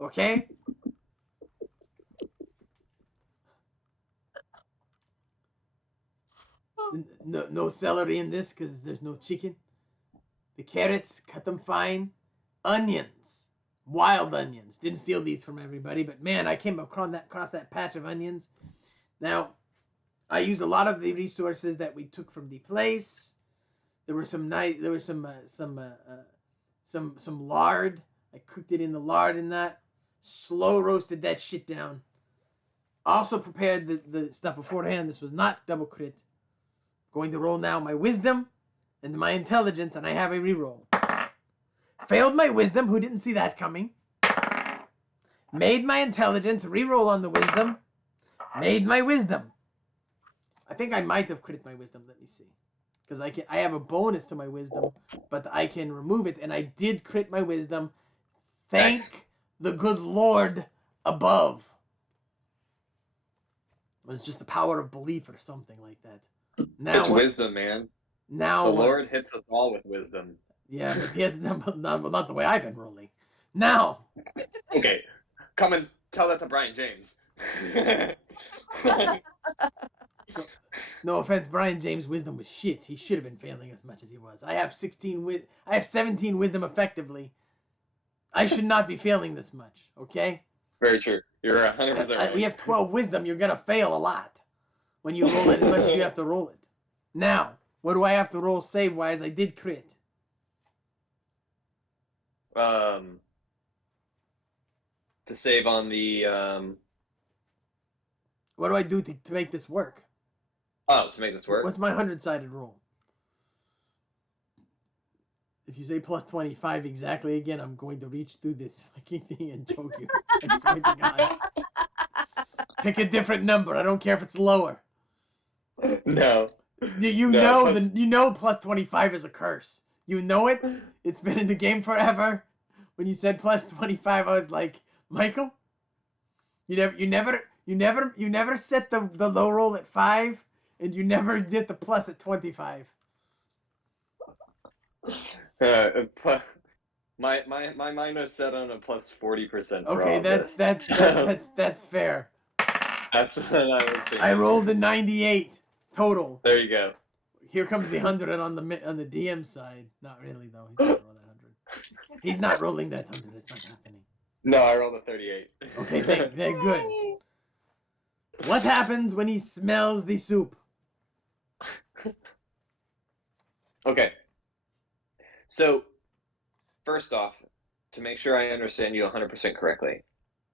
Okay? No celery in this because there's no chicken. The carrots, cut them fine. Onions. Wild onions. Didn't steal these from everybody, but man, I came across that patch of onions. Now, I used a lot of the resources that we took from the place. There were some lard. I cooked it in the lard in that. Slow roasted that shit down. Also prepared the stuff beforehand. This was not double crit. Going to roll now my wisdom and my intelligence, and I have a reroll. Failed my wisdom. Who didn't see that coming? Made my intelligence. Reroll on the wisdom. Made my wisdom. I think I might have crit my wisdom. Let me see. Because I have a bonus to my wisdom, but I can remove it, and I did crit my wisdom. Thank the good Lord above. It was just the power of belief or something like that. Now it's wisdom, man. Now the Lord hits us all with wisdom. Yeah, but he has not the way I've been rolling. Now. Okay, come and tell that to Brian James. No offense, Brian James' wisdom was shit. He should have been failing as much as he was. I have 17 wisdom effectively. I should not be failing this much, okay? Very true. You're 100% right. We have 12 wisdom. You're going to fail a lot when you roll it as much as you have to roll it. Now, what do I have to roll save-wise? I did crit. To save on the... What do I do to make this work? Oh, to make this work? What's my 100-sided roll? If you say plus 25 exactly again, I'm going to reach through this fucking thing and choke you. I swear to God. Pick a different number. I don't care if it's lower. No. You know plus 25 is a curse. You know it. It's been in the game forever. When you said plus 25, I was like, Michael, you never set the low roll at 5, and you never did the plus at 25. My mind was set on a plus 40% for Okay, all this. that's fair. That's what I was thinking. I rolled a 98 total. There you go. Here comes the 100 on the DM side. Not really though. He's not rolling that 100. He's not rolling that 100. It's not happening. No, I rolled a 38. Okay, they're good. What happens when he smells the soup? Okay. So, first off, to make sure I understand you 100% correctly,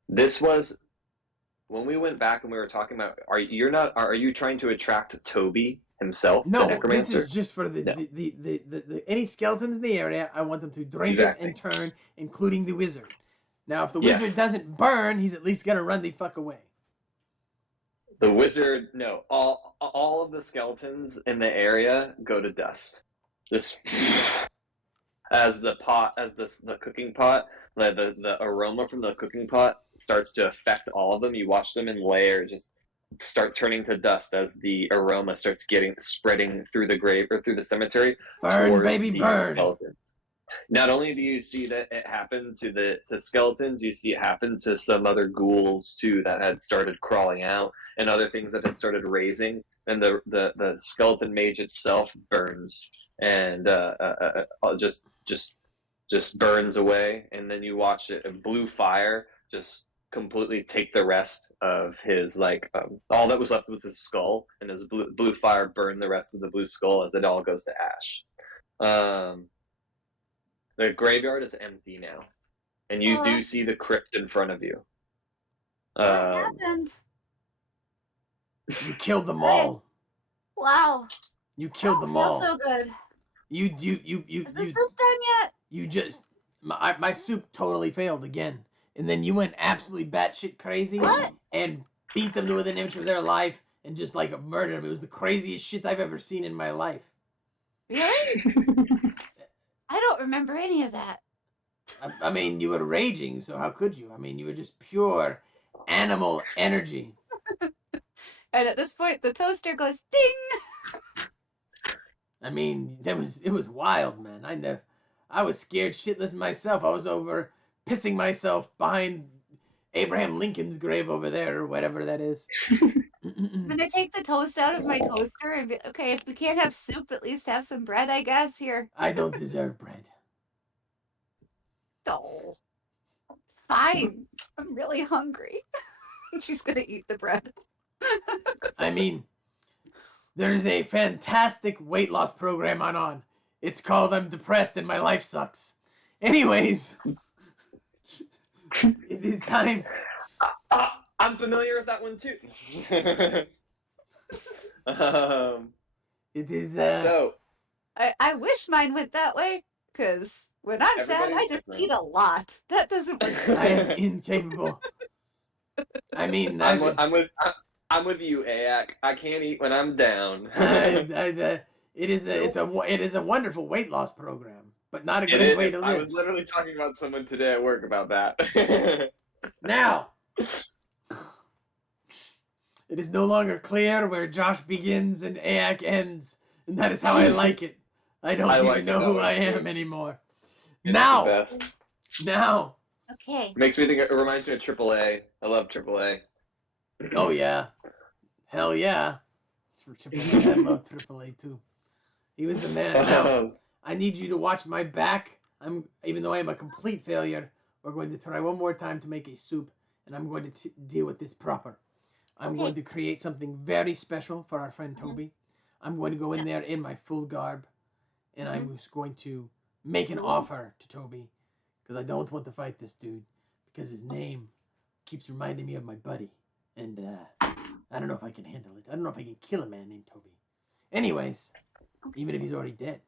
this was when we went back and we were talking about. Are you trying to attract Toby himself? No, the this necromancer? is just for the any skeletons in the area. I want them to drink it and turn, including the wizard. Now, if the wizard doesn't burn, he's at least gonna run the fuck away. The wizard, no. All of the skeletons in the area go to dust. Just as the cooking pot, the aroma from the cooking pot starts to affect all of them. You watch them in layers just start turning to dust as the aroma starts spreading through the grave or through the cemetery towards the skeletons. Not only do you see that it happened to skeletons, you see it happen to some other ghouls too that had started crawling out, and other things that had started raising. And the skeleton mage itself burns and just burns away. And then you watch it, a blue fire just completely take the rest of his all that was left was his skull, and his blue fire burned the rest of the blue skull as it all goes to ash. The graveyard is empty now, and you do see the crypt in front of you. What happened? You killed them all. Wow. You killed them all. So good. You. Is the soup done yet? You just my soup totally failed again, and then you went absolutely batshit crazy and beat them to within an inch of their life and just like murdered them. It was the craziest shit I've ever seen in my life. Really? I don't remember any of that. I mean, you were raging, so how could you? I mean, you were just pure animal energy. And at this point, the toaster goes ding. I mean, it was wild, man. I was scared shitless myself. I was over pissing myself behind Abraham Lincoln's grave over there, or whatever that is. I'm gonna take the toast out of my toaster and be, okay, if we can't have soup, at least have some bread, I guess. Here. I don't deserve bread. Oh, fine. I'm really hungry. She's gonna eat the bread. I mean, there's a fantastic weight loss program on. It's called I'm Depressed and My Life Sucks. Anyways, it is time. I'm familiar with that one too. It is. So, I wish mine went that way, because when I'm sad, I just eat a lot. That doesn't work. I am incapable. I mean, I'm with you, Ayak. I can't eat when I'm down. it is a wonderful weight loss program, but not a great way to live. I was literally talking about someone today at work about that. Now, it is no longer clear where Josh begins and Ayak ends, and that is how I like it. I don't even know who I am anymore. Now. Okay. Makes me think. It reminds me of AAA. I love AAA. Oh yeah, hell yeah. AAA, I love AAA too. He was the man. Now, I need you to watch my back. Even though I am a complete failure, we're going to try one more time to make a soup, and I'm going to deal with this proper. I'm going to create something very special for our friend Toby. I'm going to go in there in my full garb, and I'm just going to make an offer to Toby, because I don't want to fight this dude, because his name keeps reminding me of my buddy, and I don't know if I can handle it. I don't know if I can kill a man named Toby. Anyways, even if he's already dead.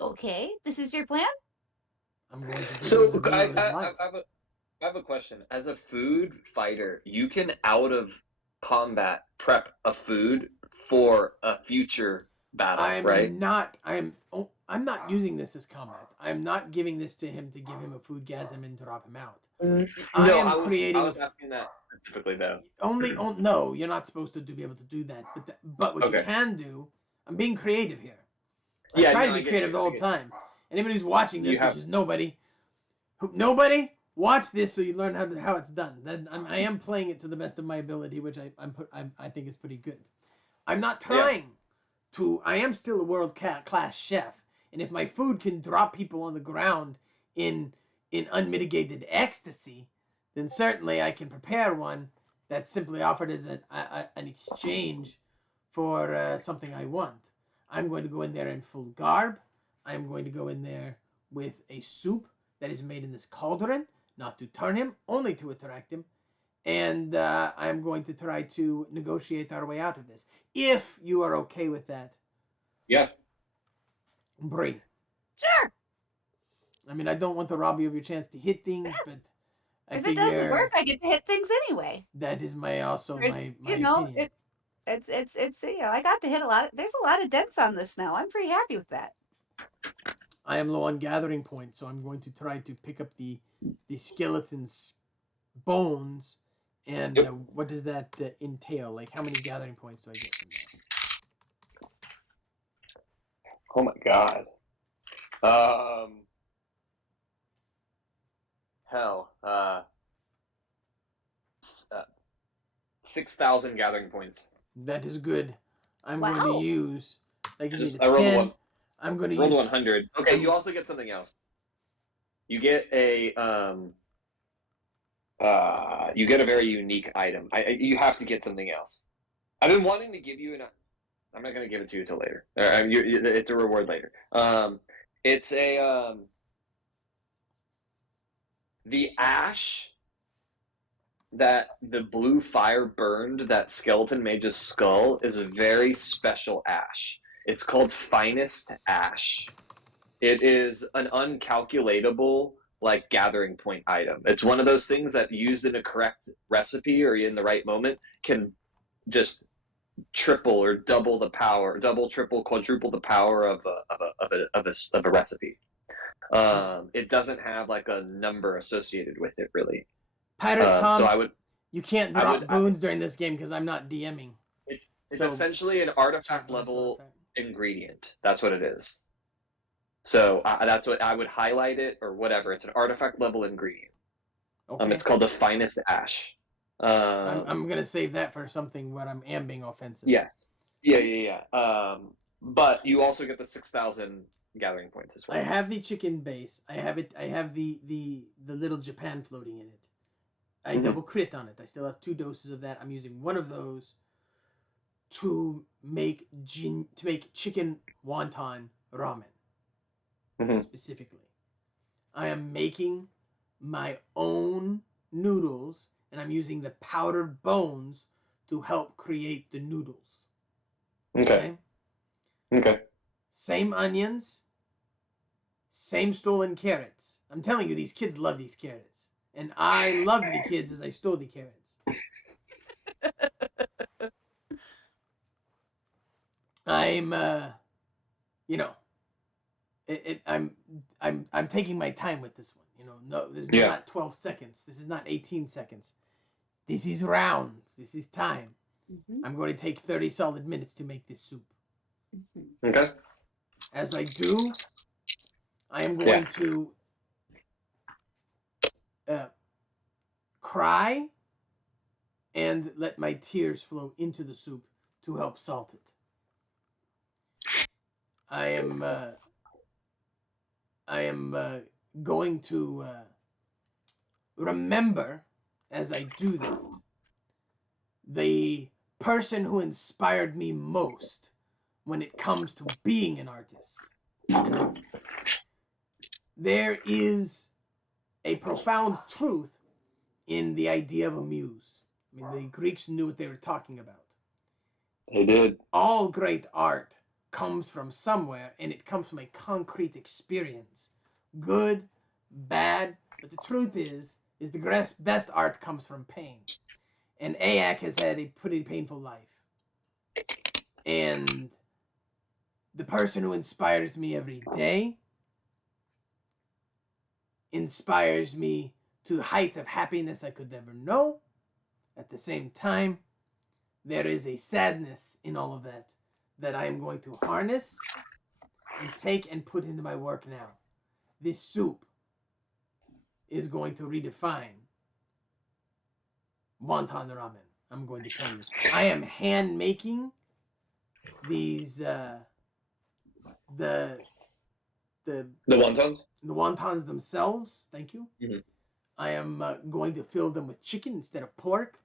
Okay, this is your plan? I'm going to. So I have a question. As a food fighter, you can out of combat prep a food for a future battle, right? I'm not using this as combat. I'm not giving this to him to give him a foodgasm and drop him out. I No, am I creating was asking that specifically though. no, you're not supposed to be able to do that. But what you Okay. can do, I'm being creative here. I Yeah, try no, to I be get creative you. the whole time. Anybody who's watching this, You have- which is nobody, watch this so you learn how it's done. I am playing it to the best of my ability, which I think is pretty good. I'm not trying to. I am still a world class chef, and if my food can drop people on the ground in unmitigated ecstasy, then certainly I can prepare one that's simply offered as an exchange for something I want. I'm going to go in there in full garb. I'm going to go in there with a soup that is made in this cauldron, not to turn him, only to attract him. And I'm going to try to negotiate our way out of this. If you are okay with that. Yeah. Bree. Sure. I mean, I don't want to rob you of your chance to hit things, but I If figure it doesn't work, I get to hit things anyway. that is my You know, opinion. it's you know, I got to hit a lot. There's a lot of dents on this now. I'm pretty happy with that. I am low on gathering points, so I'm going to try to pick up the skeleton's bones. And what does that entail? Like, how many gathering points do I get from that? Oh my god. Hell. 6,000 gathering points. That is good. I'm going Wow. to use. Like you need I rolled 10. one. I'm going to Rolled use 100. Okay, you also get something else. You get a very unique item. You have to get something else. I've been wanting to give you an. I'm not going to give it to you until later. It's a reward later. It's a the ash that the blue fire burned that skeleton mage's skull is a very special ash. It's called finest ash. It is an uncalculatable like gathering point item. It's one of those things that used in a correct recipe or in the right moment can just triple or double the power, double, triple, quadruple the power of a recipe. It doesn't have like a number associated with it really. Pirate Tom. So I would. You can't drop boons during this game because I'm not DMing. It's essentially an artifact level ingredient. That's what it is. So that's what I would highlight it or whatever. It's an artifact level ingredient. Okay. It's called the finest ash. I'm gonna save that for something when I am being offensive. Yes. Yeah. But you also get the 6,000 gathering points as well. I have the chicken base. I have it. I have the little Japan floating in it. I double crit on it. I still have 2 doses of that. I'm using one of those to make chicken wonton ramen. Specifically, I am making my own noodles, and I'm using the powdered bones to help create the noodles. Okay. Same onions, same stolen carrots. I'm telling you, these kids love these carrots. And I loved the kids as I stole the carrots. I'm, I'm taking my time with this one. No, this is not 12 seconds. This is not 18 seconds. This is rounds. This is time. I'm going to take 30 solid minutes to make this soup. Okay. As I do, I am going to cry and let my tears flow into the soup to help salt it. I am going to remember as I do that the person who inspired me most when it comes to being an artist. There is a profound truth in the idea of a muse. I mean, the Greeks knew what they were talking about. They did. All great art comes from somewhere, and it comes from a concrete experience. Good, bad, but the truth is the best art comes from pain. And Ayak has had a pretty painful life. And the person who inspires me every day inspires me to heights of happiness I could never know. At the same time, there is a sadness in all of that I am going to harness and take and put into my work now. This soup is going to redefine wonton ramen. I'm going to tell you. I am hand making these the The wontons? the wontons themselves. Thank you. Mhm. I am going to fill them with chicken instead of pork.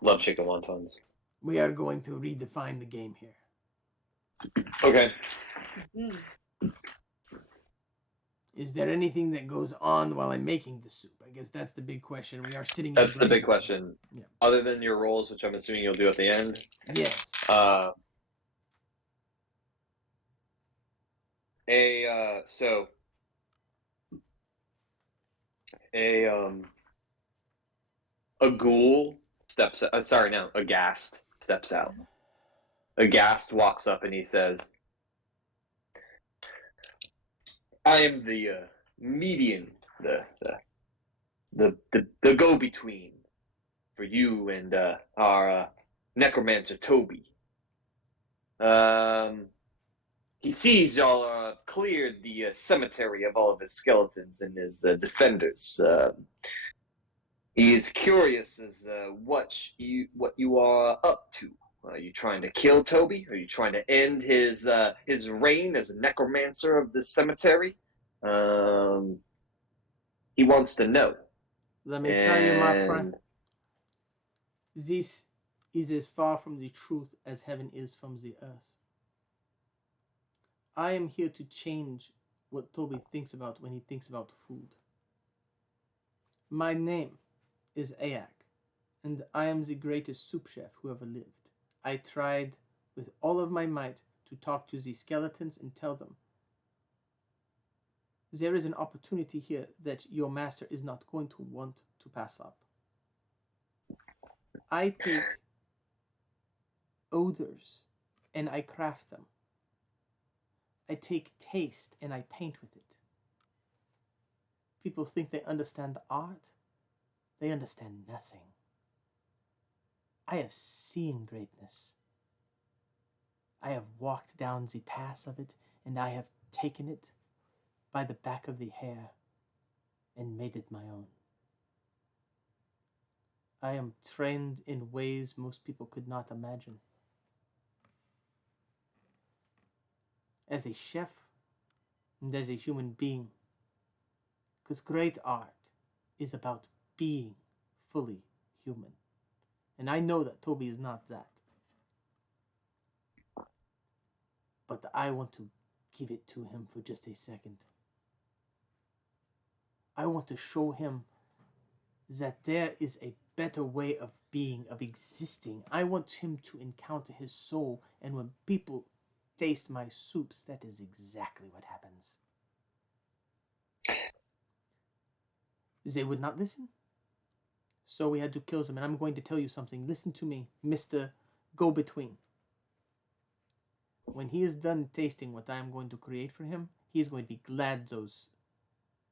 Love chicken wontons. We are going to redefine the game here. Okay. Mhm. Is there anything that goes on while I'm making the soup? I guess that's the big question. We are sitting. That's the big grinding. question. Yeah. Other than your rolls, which I'm assuming you'll do at the end. Yes. So a ghoul steps. Sorry, no, a ghast steps out. A ghast walks up and he says, "I am the median, the go-between for you and our necromancer Toby. He sees y'all cleared the cemetery of all of his skeletons and his defenders. He is curious as what you are up to. Are you trying to kill Toby? Are you trying to end his reign as a necromancer of the cemetery? He wants to know." Let me tell you, my friend. This is as far from the truth as heaven is from the earth. I am here to change what Toby thinks about when he thinks about food. My name is Ayak, and I am the greatest soup chef who ever lived. I tried with all of my might to talk to the skeletons and tell them there is an opportunity here that your master is not going to want to pass up. I take odors and I craft them. I take taste and I paint with it. People think they understand art. They understand nothing. I have seen greatness. I have walked down the path of it, and I have taken it by the back of the hair and made it my own. I am trained in ways most people could not imagine. As a chef and as a human being, because great art is about being fully human. And I know that Toby is not that. But I want to give it to him for just a second. I want to show him that there is a better way of being, of existing. I want him to encounter his soul, and when people taste my soups, that is exactly what happens. They would not listen. So we had to kill them, and I'm going to tell you something. Listen to me, Mr. Go-Between. When he is done tasting what I am going to create for him, he is going to be glad those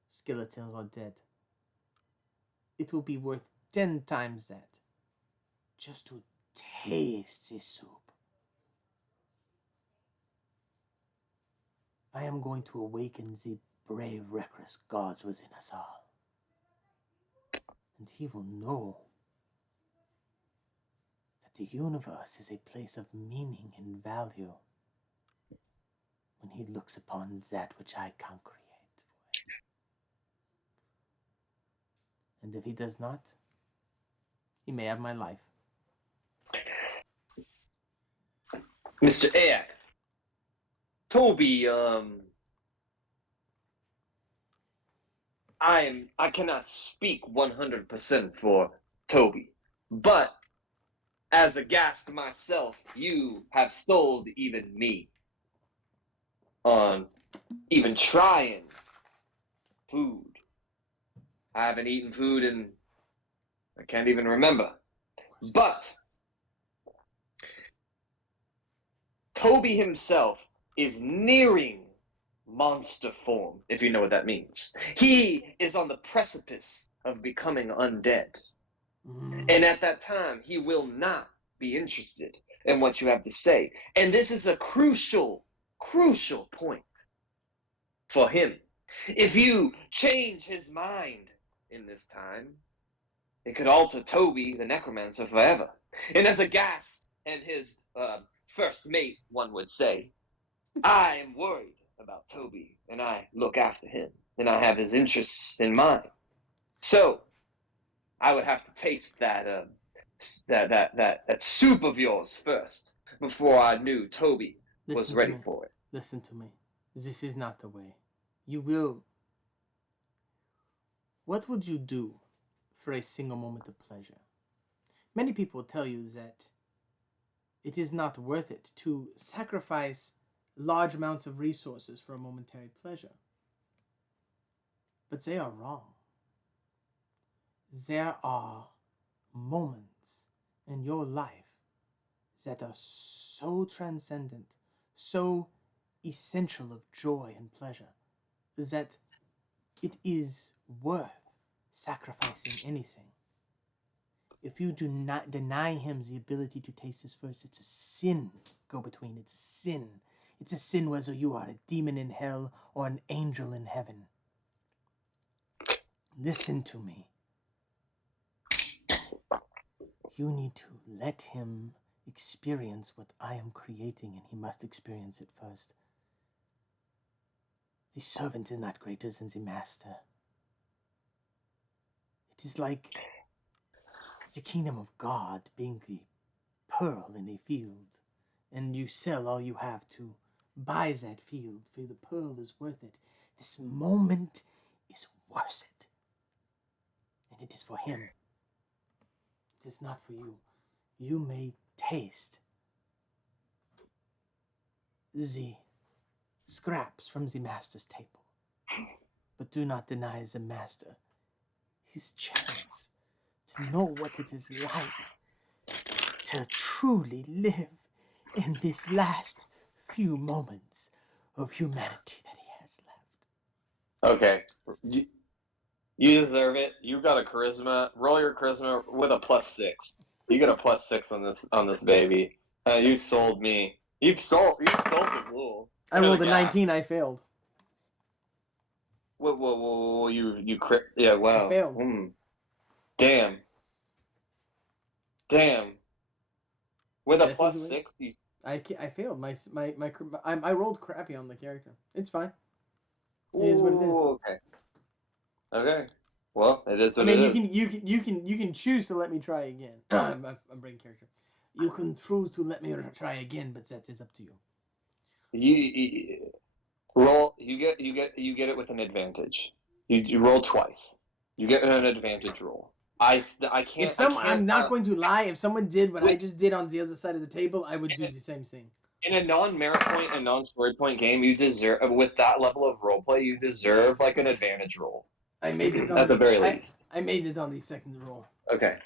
skeletons are dead. It will be worth 10 times that just to taste this soup. I am going to awaken the brave, reckless gods within us all. And he will know that the universe is a place of meaning and value when he looks upon that which I can create for him. And if he does not, he may have my life. Mr. Ayak, Toby, I cannot speak 100% for Toby, but as a ghast myself, you have sold even me on even trying food. I haven't eaten food and I can't even remember. But Toby himself is nearing monster form, if you know what that means. He is on the precipice of becoming undead. And at that time, he will not be interested in what you have to say. And this is a crucial point for him. If you change his mind in this time, it could alter Toby the Necromancer forever. And as a Ghast and his first mate, one would say, I am worried about Toby, and I look after him, and I have his interests in mind. So, I would have to taste that soup of yours first before I knew Toby was ready for it. Listen to me. This is not the way. You will. What would you do for a single moment of pleasure? Many people tell you that it is not worth it to sacrifice large amounts of resources for a momentary pleasure. But they are wrong. There are moments in your life that are so transcendent, so essential of joy and pleasure, that it is worth sacrificing anything. If you do not deny him the ability to taste this first, it's a sin. Go between. It's a sin. It's a sin whether you are a demon in hell or an angel in heaven. Listen to me. You need to let him experience what I am creating, and he must experience it first. The servant is not greater than the master. It is like the kingdom of God being a pearl in a field, and you sell all you have to buy that field, for the pearl is worth it. This moment is worth it. And it is for him. It is not for you. You may taste the scraps from the master's table, but do not deny the master his chance to know what it is like to truly live in this last few moments of humanity that he has left. Okay. You deserve it. You got a charisma. Roll your charisma with a +6. You get a +6 on this baby. You sold me. You sold the rule. I rolled a 19. I failed. Whoa! You crit? Yeah, wow. I failed. Damn. With a +6, you. I failed. I rolled crappy on the character. It's fine. It is what it is. Okay. Well, it is what it is. You can choose to let me try again. I'm breaking character. You can choose to let me try again, but that is up to you. You roll. You get it with an advantage. You roll twice. You get an advantage roll. I can't. I'm not going to lie. If someone did what I just did on the other side of the table, I would do the same thing. In a non-merit point and non-story point game, you deserve, with that level of roleplay, you deserve like an advantage roll. I made it on at the very least. I made it on the second roll. Okay.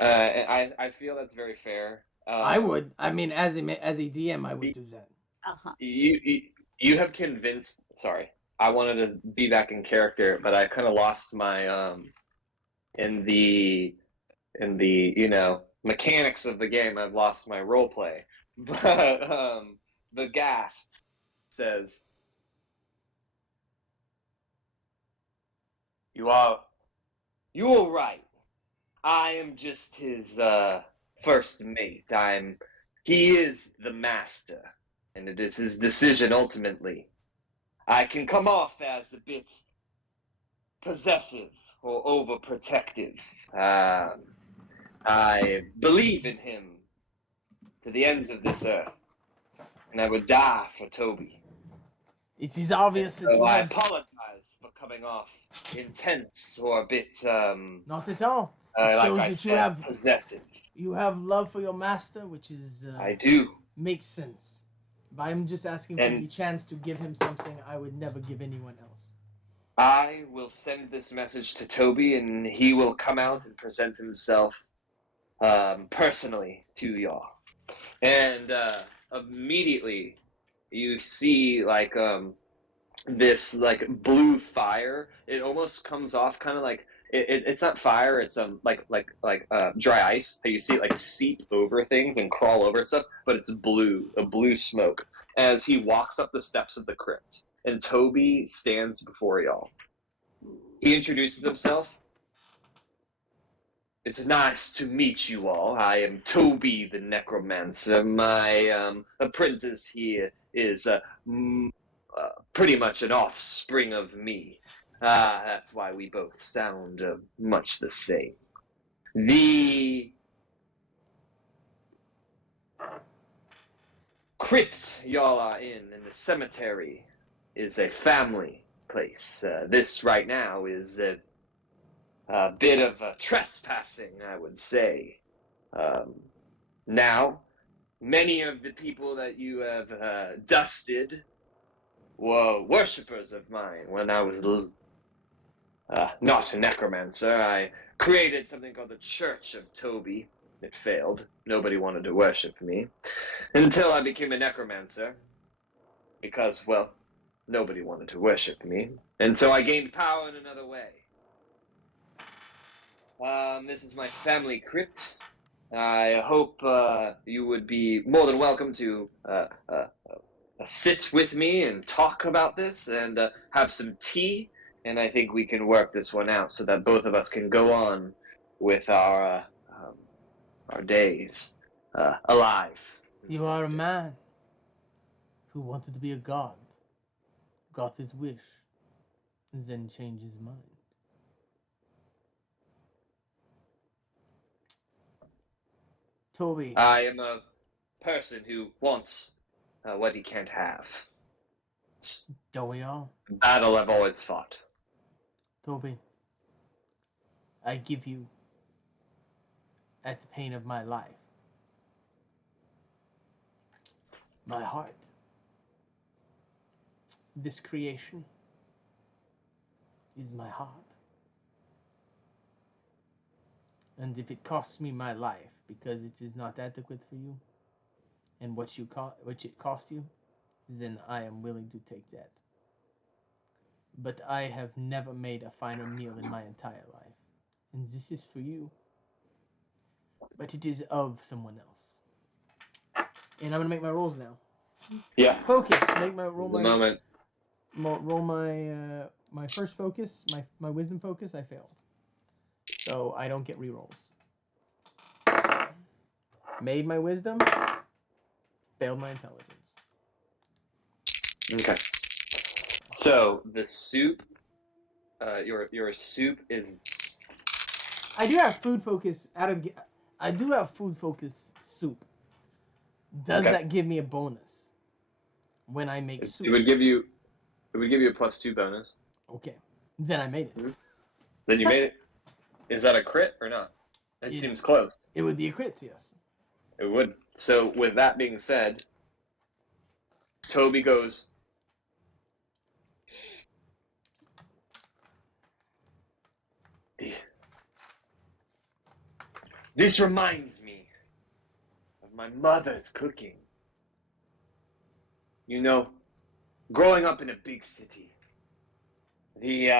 And I feel that's very fair. I would. I mean, as a DM, I would do that. You have convinced. Sorry, I wanted to be back in character, but I kind of lost my in the mechanics of the game. I've lost my role play. But the Ghast says, You are right. I am just his first mate. He is the master, and it is his decision ultimately. I can come off as a bit possessive or overprotective. I believe in him to the ends of this earth, and I would die for Toby. It is obvious that so I apologize for coming off intense or a bit not at all. like I said, possessive. You have love for your master, which is I do. Makes sense. But I'm just asking for the chance to give him something I would never give anyone else. I will send this message to Toby, and he will come out and present himself personally to y'all. And immediately you see like this like blue fire. It almost comes off kind of like it's not fire. It's dry ice. How you see it like seep over things and crawl over stuff, but it's blue, a blue smoke. As he walks up the steps of the crypt, and Toby stands before y'all. He introduces himself. It's nice to meet you all. I am Toby the Necromancer. My apprentice here is pretty much an offspring of me. That's why we both sound much the same. The crypt y'all are in the cemetery, is a family place. This right now is a bit of trespassing, I would say. Now, many of the people that you have dusted were worshippers of mine when I was not a necromancer. I created something called the Church of Toby. It failed. Nobody wanted to worship me. Until I became a necromancer. Because, well, nobody wanted to worship me. And so I gained power in another way. This is my family crypt. I hope you would be more than welcome to sit with me and talk about this and have some tea. And I think we can work this one out so that both of us can go on with our days alive. You are a man who wanted to be a god, got his wish, then changed his mind. Toby. I am a person who wants what he can't have. Don't we all? Battle I've always fought. Toby, I give you, at the pain of my life, my heart. This creation is my heart. And if it costs me my life because it is not adequate for you, and what it costs you, then I am willing to take that. But I have never made a finer meal in my entire life. And this is for you. But it is of someone else. And I'm gonna make my rolls now. Yeah. Focus. Make my roll. The moment. Roll my my first focus. My wisdom focus. I failed. So I don't get rerolls. Made my wisdom. Failed my intelligence. Okay. So the soup, your soup is. I do have food focus I do have food focus soup. Does that give me a bonus when I make soup? It would give you a +2 bonus. Okay. Then I made it. Mm-hmm. Then you made it. Is that a crit or not? It seems close. It would be a crit, yes. It would. So with that being said, Toby goes. This reminds me of my mother's cooking. You know, growing up in a big city, the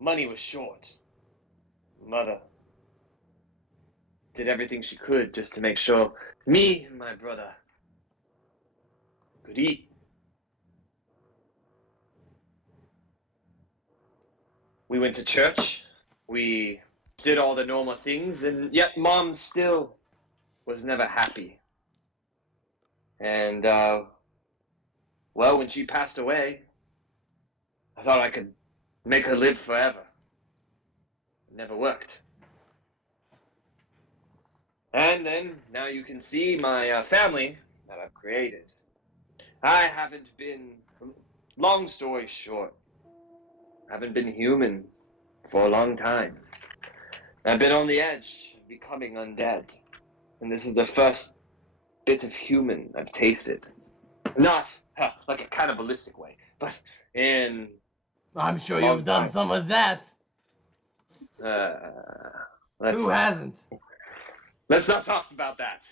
money was short. Mother did everything she could just to make sure me and my brother could eat. We went to church. We did all the normal things, and yet Mom still was never happy. And, well, when she passed away, I thought I could make her live forever. It never worked. And then, now you can see my family that I've created. I haven't been, long story short, I haven't been human for a long time. I've been on the edge of becoming undead. And this is the first bit of human I've tasted. Not like a cannibalistic way, but in... I'm sure you've done some of that. Who hasn't? Let's not talk about that.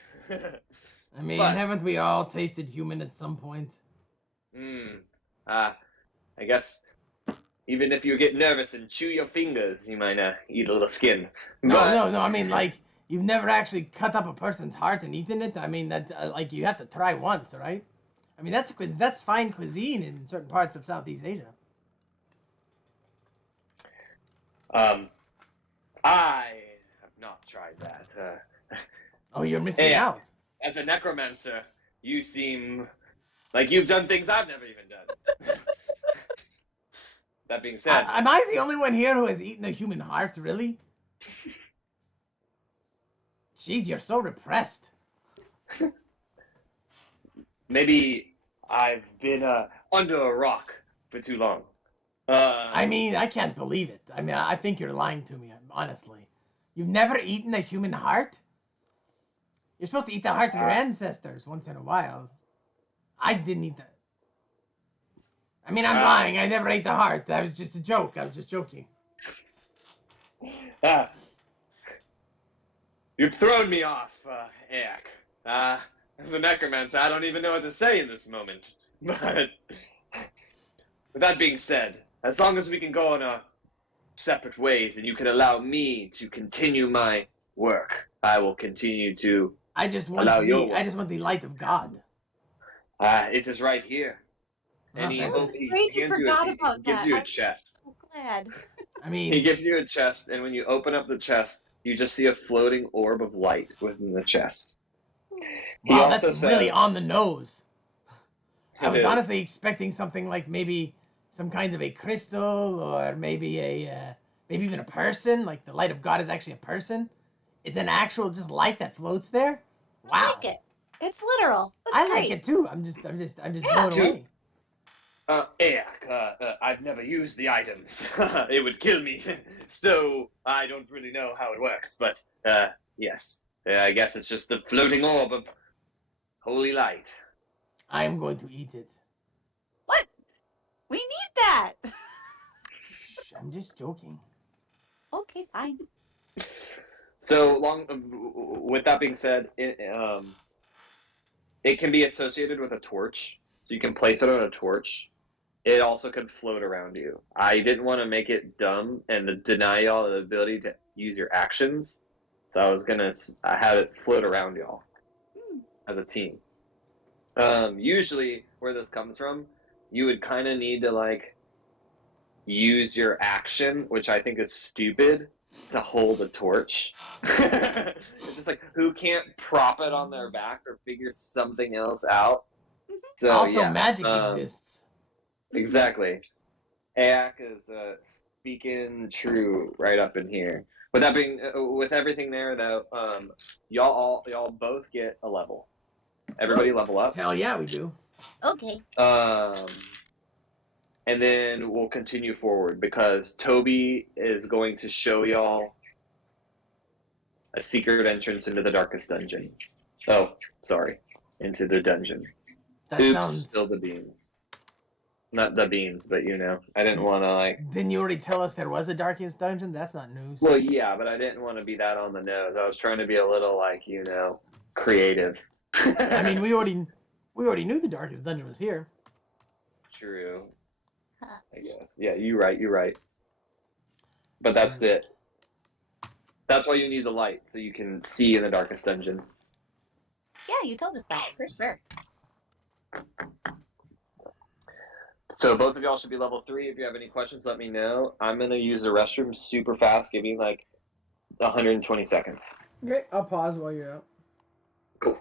I mean, But- haven't we all tasted human at some point? I guess even if you get nervous and chew your fingers, you might eat a little skin. No, But- no. I mean, like, you've never actually cut up a person's heart and eaten it. I mean, that like you have to try once, right? I mean, that's fine cuisine in certain parts of Southeast Asia. I have not tried that. Oh, you're missing Yeah. out. As a necromancer, you seem like you've done things I've never even done. That being said, Am I the only one here who has eaten a human heart? Really? Jeez, you're so repressed. maybe I've been under a rock for too long. I mean, I can't believe it. I mean, I think you're lying to me, honestly. You've never eaten a human heart? You're supposed to eat the heart of your ancestors once in a while. I didn't eat that. I mean, I'm lying. I never ate the heart. That was just a joke. I was just joking. You've thrown me off, Ayak. As a necromancer, I don't even know what to say in this moment. But with that being said, as long as we can go in our separate ways and you can allow me to continue my work, I will continue to I just want allow your I just want the light of God. it is right here. And he, Okay. he Great you hands forgot he about gives that. you a I'm chest. so glad. I mean, He gives you a chest, and when you open up the chest, you just see a floating orb of light within the chest. He wow, also that's really says- on the nose. I It was is. honestly expecting something like maybe some kind of a crystal or maybe maybe even a person. Like the light of God is actually a person. It's an actual just light that floats there. Wow, I like it. It's literal. That's I great. like it too. I'm just Yeah. blown Dude. away. Ayak, I've never used the items. It would kill me. So I don't really know how it works, but yes. I guess it's just the floating orb of holy light. I am going to eat it. What? We need that. Shh, I'm just joking. Okay, fine. So with that being said, it can be associated with a torch. So you can place it on a torch. It also can float around you. I didn't want to make it dumb and deny y'all the ability to use your actions. So I had it float around y'all as a team. Usually where this comes from, you would kind of need to like use your action, which I think is stupid, to hold a torch. It's just like, who can't prop it on their back or figure something else out? So Also, yeah, magic exists. exactly. Ayak is speaking true right up in here. With that being, with everything there though, y'all both get a level. Everybody level up. Hell yeah, we do. Okay. And then we'll continue forward because Toby is going to show y'all a secret entrance into the darkest dungeon. Oh, sorry, into the dungeon. That Oops, sounds. spill the beans. Not the beans, but you know, I didn't want to like. Didn't you already tell us there was a darkest dungeon? That's not news. Well, yeah, but I didn't want to be that on the nose. I was trying to be a little like creative. I mean, we already knew the darkest dungeon was here. True. I guess. Yeah, you're right. But that's it. That's why you need the light, so you can see in the darkest dungeon. Yeah, you told us that for sure. So both of y'all should be level 3. If you have any questions, let me know. I'm gonna use the restroom super fast. Give me like 120 seconds. Okay, I'll pause while you're out. Cool.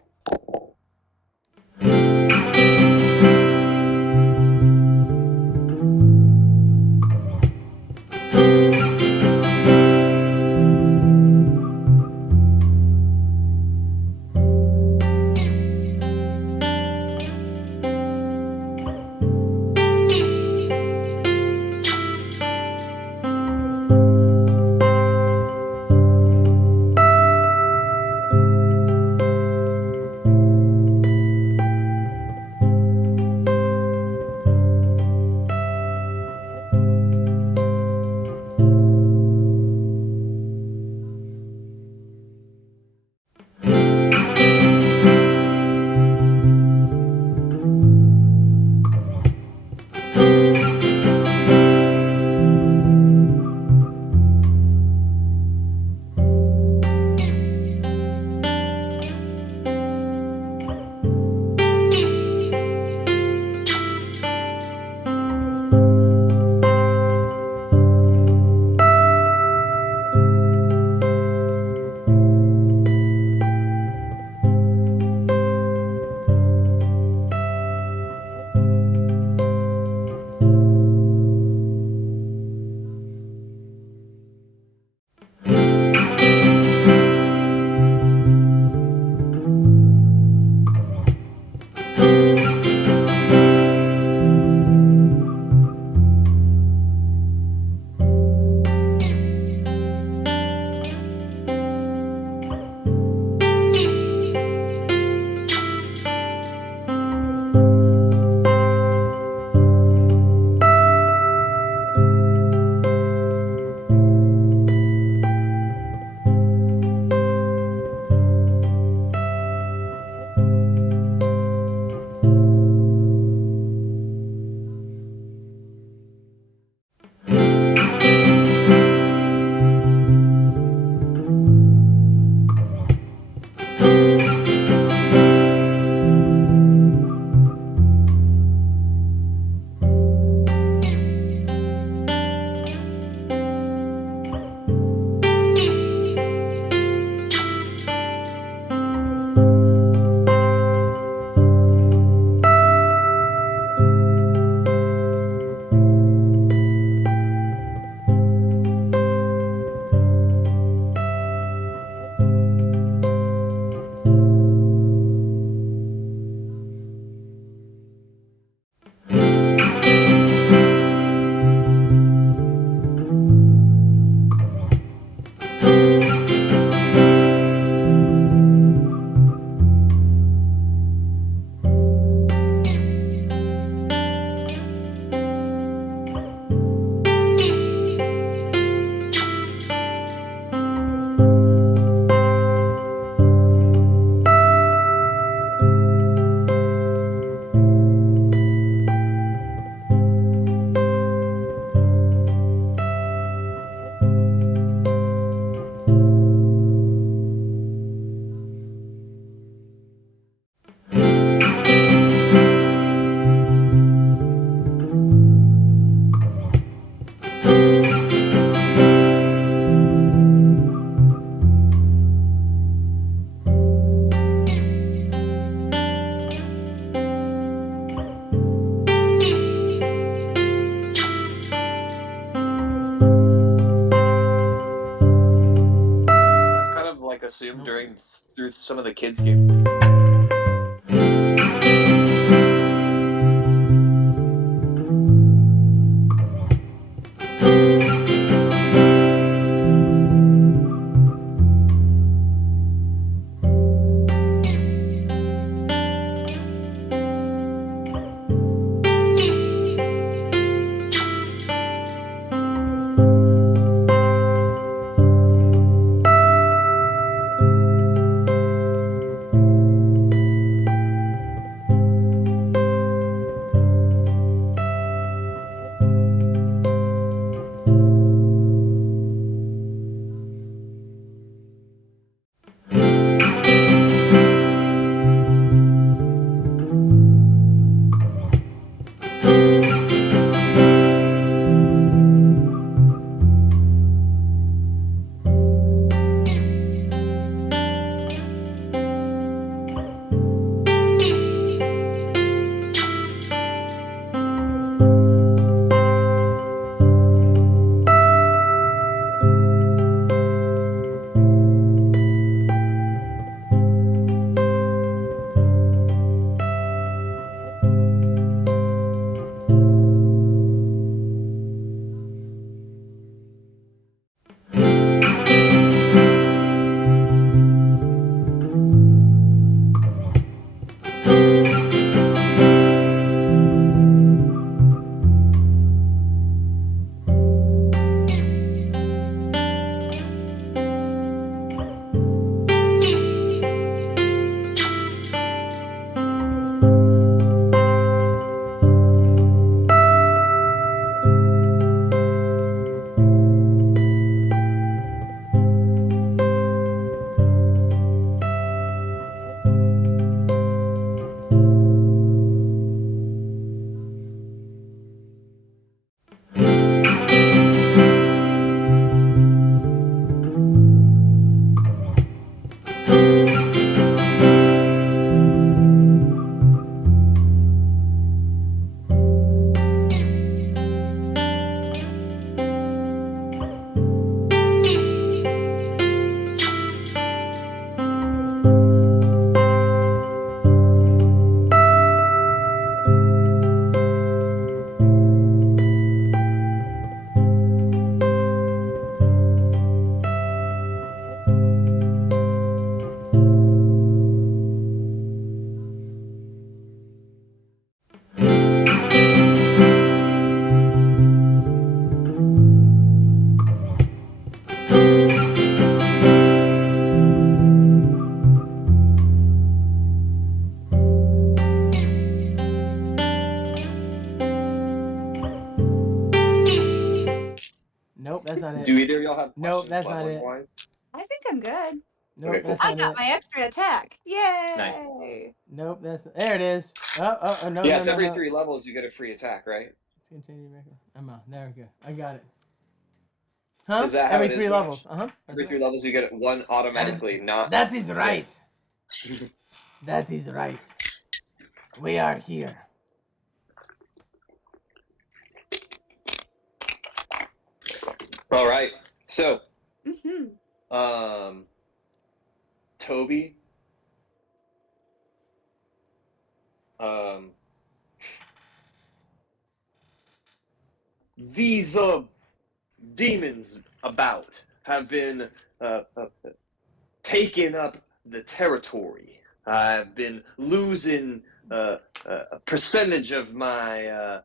assume, Nope. through some of the kids' games. Nope, that's not it. Do either of y'all have Nope, questions that's not it. leveling-wise? I think I'm good. Nope, Okay, cool. that's I not got it. my extra attack. Yay! Nope, that's there. It is. Oh, no, Yeah, no, it's no, every no. 3 levels you get a free attack, right? Let's continue making. I'm on. There we go. I got it. Huh? Is that how Every it is, three Josh? levels. That's Every right. 3 levels you get one automatically, not. That is Yeah. right. That is right. We are here. All right. So, Mm-hmm. Toby, these demons about have been taking up the territory. I've been losing a percentage of my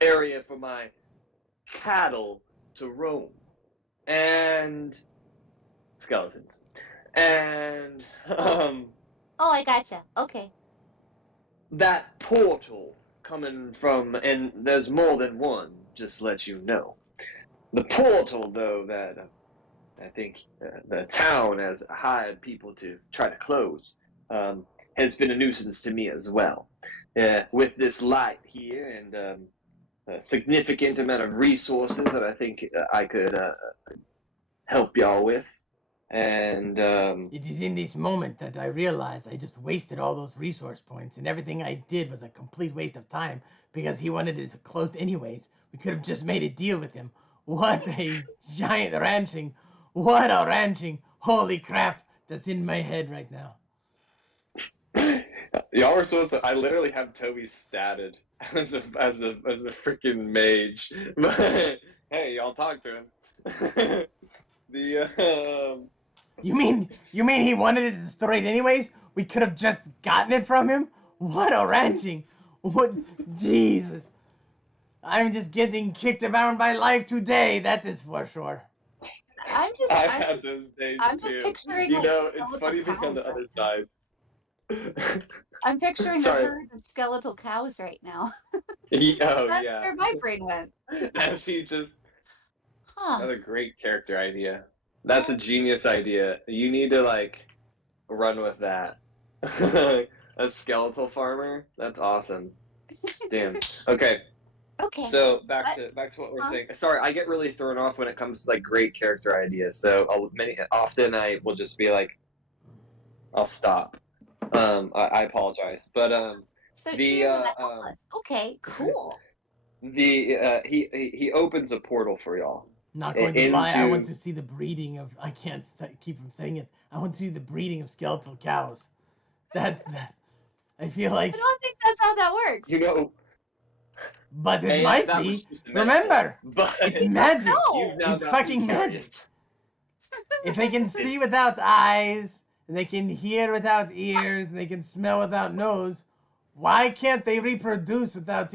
area for my cattle to roam, and skeletons, and Oh, I gotcha. Okay. that portal coming from, and there's more than one, just to let you know. The portal, though, that I think the town has hired people to try to close, has been a nuisance to me as well. With this light here and a significant amount of resources that I think I could help y'all with. And It is in this moment that I realize I just wasted all those resource points, and everything I did was a complete waste of time because he wanted it closed anyways. We could have just made a deal with him. What a giant ranching! What a ranching! Holy crap! that's in my head right now. Y'all were supposed to. I literally have Toby statted as a freaking mage. But hey, y'all talk to him. You mean he wanted it destroyed anyways? We could have just gotten it from him? What a ranching! What Jesus! I'm just getting kicked around by life today, that is for sure. I've had those days I'm just too. picturing, You like, know, it's skeletal funny being on cows the other right now. side. I'm picturing a Sorry. herd of skeletal cows right now. Oh That's yeah. where my brain went. As he just Huh. another great character idea. That's a genius idea. You need to like run with that. A skeletal farmer? That's awesome. Damn. Okay. Okay. So back to what we're saying. Sorry, I get really thrown off when it comes to like great character ideas. So often I will just be like, I'll stop. I apologize, but So the you're gonna help us. Okay, cool. he opens a portal for y'all. Not going to lie, I want Into to see the breeding of. I can't keep from saying it. I want to see the breeding of skeletal cows. That I feel like. I don't think that's how that works. you know, But it hey, might that be. was just a metaphor, Remember, but it's magic. you've now It's got me fucking magic. curious. If they can see without eyes, and they can hear without ears, and they can smell without nose, why can't they reproduce without,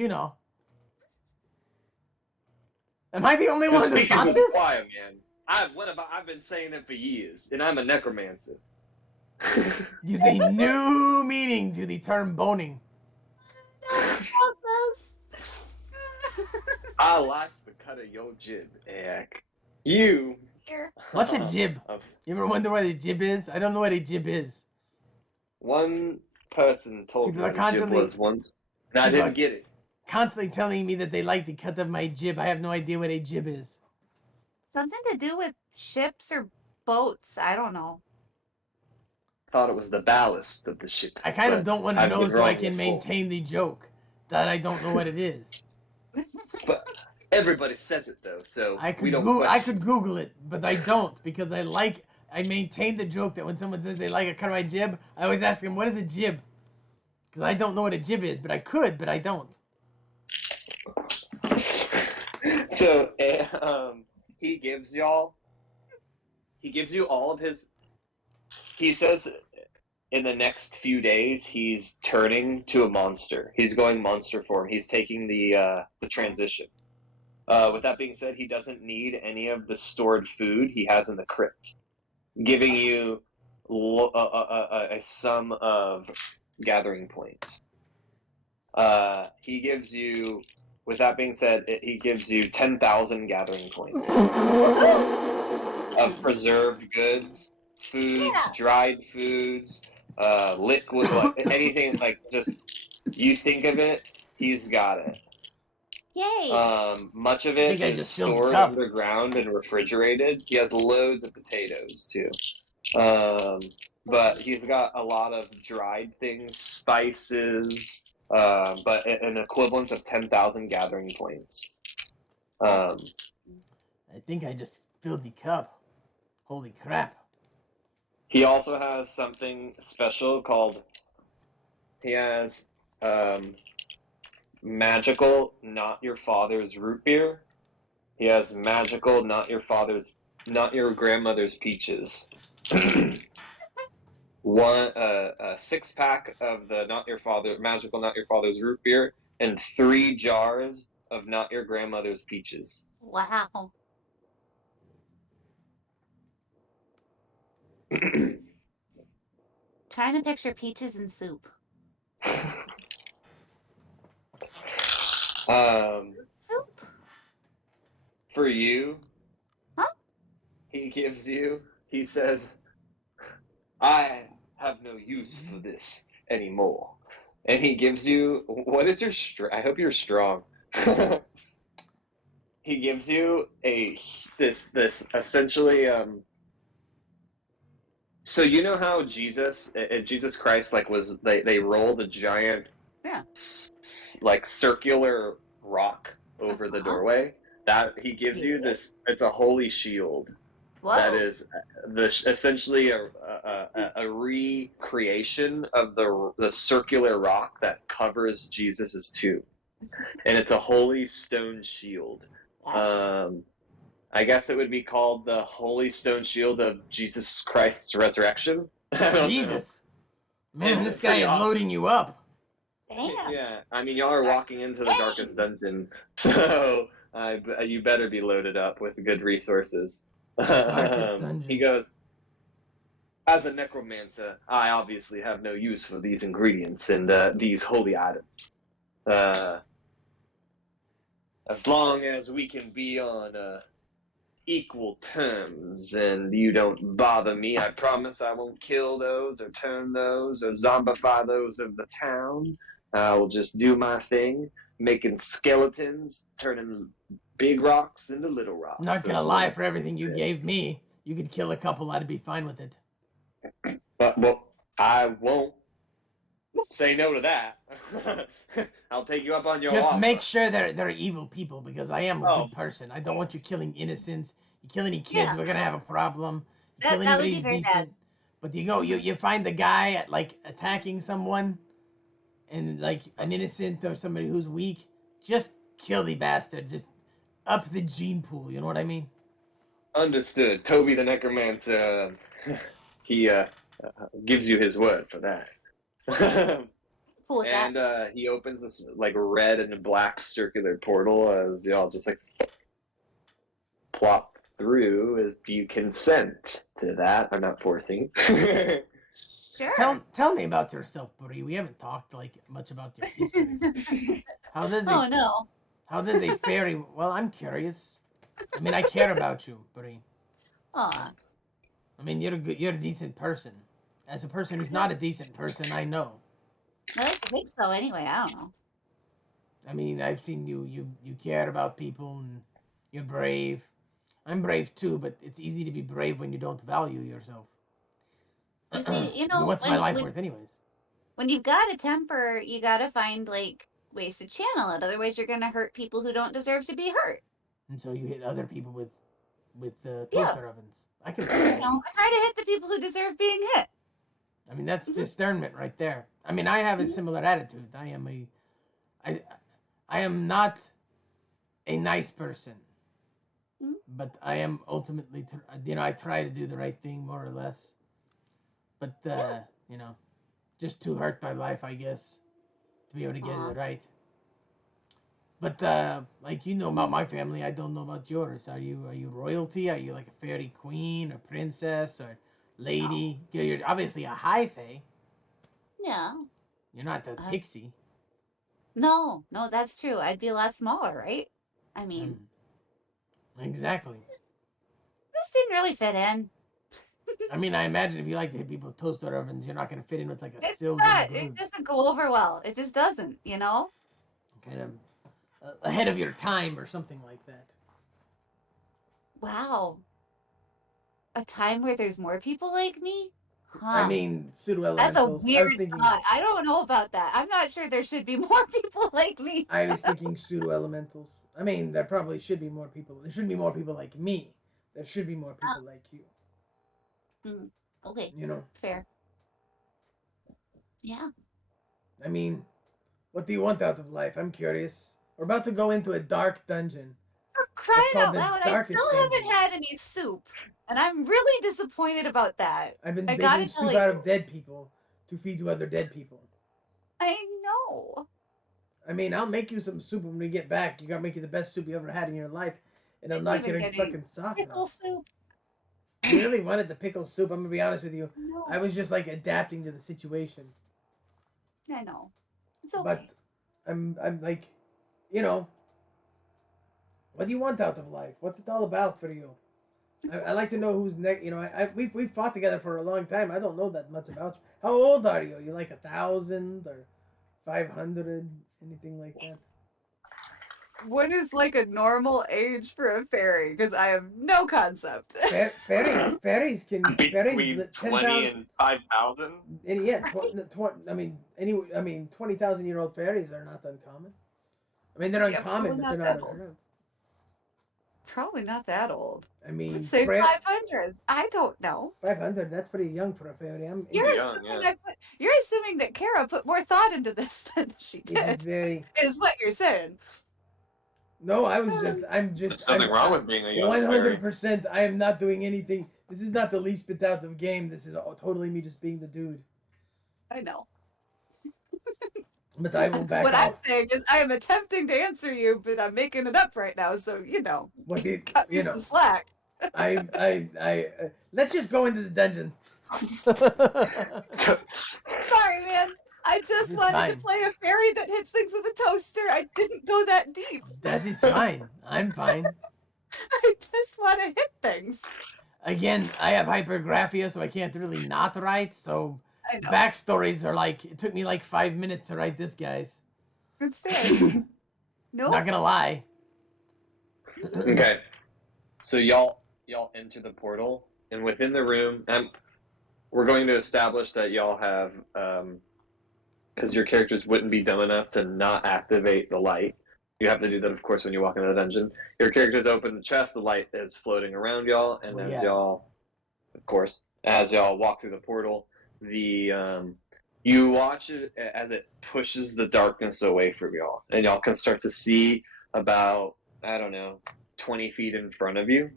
Am I the only one who Speaking thought to the this? choir, man. I've been saying it for years, and I'm a necromancer. Gives a new meaning to the term boning. I like the cut of your jib, Eric. You. Here. What's a jib? You ever wonder what a jib is? I don't know what a jib is. One person told People me are what a jib constantly- was once, and I people didn't are- get it. Constantly telling me that they like the cut of my jib. I have no idea what a jib is. Something to do with ships or boats. I don't know. Thought it was the ballast of the ship. I kind of don't want to I've know been so I wrong can before. maintain the joke that I don't know what it is. But everybody says it though, so I we could don't I question. could Google it, but I don't because I maintain the joke that when someone says they like a cut of my jib, I always ask them what is a jib, because I don't know what a jib is, but I could, but I don't. So he gives you all of his. He says in the next few days he's turning to a monster. He's going monster form. He's taking the transition. With that being said, he doesn't need any of the stored food he has in the crypt, giving you a sum of gathering points. He gives you. With that being said, he gives you 10,000 gathering points of preserved goods, foods, dried foods, liquid, like anything. Like just you think of it, he's got it. Yay! Much of I it think I is just filled the stored cup. underground and refrigerated. He has loads of potatoes too. But he's got a lot of dried things, spices, but an equivalent of 10,000 gathering points. I think I just filled the cup. Holy crap. He also has something special called. He has magical, not your father's root beer. He has magical, not your grandmother's peaches. A 6-pack of the magical, not your father's root beer, and 3 jars of not your grandmother's peaches. Wow. Trying to picture peaches and soup. Soup? For you, huh? He says, I have no use for this anymore. And he gives you, what is your strength? I hope you're strong. He gives you this essentially, so you know how Jesus Christ, like they rolled a giant, like circular rock over the doorway? That he gives you this, it's a holy shield. Whoa. that is essentially a recreation of the circular rock that covers Jesus's tomb, and it's a holy stone shield. I guess it would be called the Holy Stone Shield of Jesus Christ's resurrection. I don't know. Jesus. Man, It's this guy pretty is awesome. loading you up. Damn. Yeah, I mean, y'all are walking into the darkest dungeon, so you better be loaded up with good resources. Darkest dungeon. He goes, as a necromancer, I obviously have no use for these ingredients and these holy items. As long as we can be on equal terms and you don't bother me, I promise I won't kill those or turn those or zombify those of the town. I will just do my thing, making skeletons, turning big rocks into little rocks. Not gonna lie, for everything you gave me, you could kill a couple, I'd be fine with it. But well, I won't say no to that. I'll take you up on your Just offer. make sure they're evil people, because I am a good person. I don't want you killing innocents. You kill any kids, we're gonna have a problem. You kill That would anybody be who's very decent. bad. But you find the guy at, like, attacking someone, and like an innocent or somebody who's weak, just kill the bastard. Just up the gene pool. You know what I mean? Understood. Toby the Necromancer, he gives you his word for that. Cool with And he opens this like red and black circular portal as y'all just like plop through if you consent to that. I'm not forcing. Sure. Tell me about yourself, Brie. We haven't talked like much about your history. How does Oh it? no. How does a fairy? Well, I'm curious. I mean, I care about you, Brie. Aw. I mean, you're a decent person. As a person who's not a decent person, I know. I think so anyway. I don't know. I mean, I've seen you care about people, and you're brave. I'm brave too, but it's easy to be brave when you don't value yourself. You see, you I mean, know, what's my life worth, anyways? when you've got a temper, you gotta find like ways to channel it. Otherwise, you're gonna hurt people who don't deserve to be hurt. And so you hit other people with Yeah. toaster ovens. I can see You that. know, I try to hit the people who deserve being hit. I mean, that's discernment right there. I mean, I have a similar attitude. I am not a nice person, Mhm. but I am ultimately, I try to do the right thing more or less. But just too hurt by life, I guess, to be able to get Aw. it right. But like, you know about my family, I don't know about yours. Are you royalty? Are you like a fairy queen or princess or lady? You're obviously a high fae. Yeah. You're not a pixie. No, that's true. I'd be a lot smaller, right? I mean, Exactly. this didn't really fit in. I mean, I imagine if you like to hit people with toaster ovens, you're not going to fit in with like a It's silver not. glue. It doesn't go over well. It just doesn't, you know? Kind of ahead of your time or something like that. Wow. A time where there's more people like me? Huh. I mean, pseudo That's a elementals. weird thought. I don't know about that. I'm not sure there should be more people like me. I was thinking pseudo elementals. I mean, there probably should be more people. There shouldn't be more people like me. There should be more people like you. Okay. You know? Fair. Yeah. I mean, what do you want out of life? I'm curious. We're about to go into a dark dungeon. For crying out the loud, I darkest still dungeon. haven't had any soup. And I'm really disappointed about that. I've been I making gotta soup tell out you. of dead people to feed to other dead people. I know. I mean, I'll make you some soup when we get back. You gotta make you the best soup you ever had in your life, and I'll knock your fucking socks pickle off. soup. You really wanted the pickle soup? I'm gonna be honest with you. No. I was just like adapting to the situation. I know. It's okay. But I'm like, you know, what do you want out of life? What's it all about for you? I like to know who's next. You know, we've fought together for a long time. I don't know that much about you. How old are you? Are you like 1,000 or 500? Anything like that? What is like a normal age for a fairy? Because I have no concept. Fairies can between 20 and 5,000. And yeah, 20,000-year-old fairies are not uncommon. I mean, they're uncommon, but they're not unheard of. Probably not that old. I mean, Let's say 500. I don't know. 500. That's pretty young for a fairy. You're Pretty assuming young, yeah. you're assuming that Kara put more thought into this than she It is did. very. Is what you're saying. No, I'm just. There's nothing wrong with being a young fairy. 100%. I am not doing anything. This is not the least bit out of game. This is totally me just being the dude. I know. But I will back What I'm off. saying is I am attempting to answer you, but I'm making it up right now, so What did cut me some slack. Let's just go into the dungeon. Sorry, man. I just It's wanted fine. to play a fairy that hits things with a toaster. I didn't go that deep. That is fine. I'm fine. I just want to hit things. Again, I have hypergraphia, so I can't really not write. So I know. backstories are like, it took me like 5 minutes to write this, guys. It's fair. No. Not gonna lie. Okay, so y'all enter the portal, and within the room, we're going to establish that y'all have, because your characters wouldn't be dumb enough to not activate the light. You have to do that, of course, when you walk into the dungeon. Your characters open the chest, the light is floating around y'all, and as y'all walk through the portal, you watch it as it pushes the darkness away from y'all, and y'all can start to see about, I don't know, 20 feet in front of you.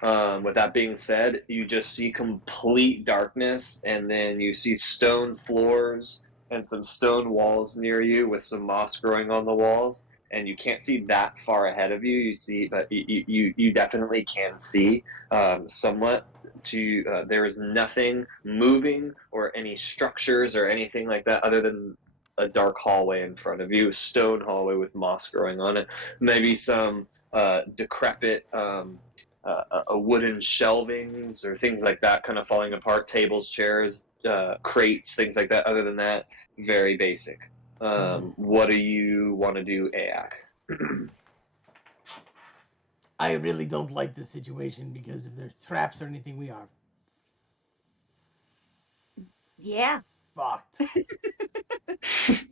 With that being said, you just see complete darkness, and then you see stone floors and some stone walls near you with some moss growing on the walls, and you can't see that far ahead of you. You see, but you definitely can see somewhat. There is nothing moving or any structures or anything like that other than a dark hallway in front of you, a stone hallway with moss growing on it, maybe some decrepit wooden shelvings or things like that kind of falling apart, tables, chairs, crates, things like that. Other than that, very basic. What do you want to do, Aak? I really don't like this situation because if there's traps or anything, we are Yeah. fucked.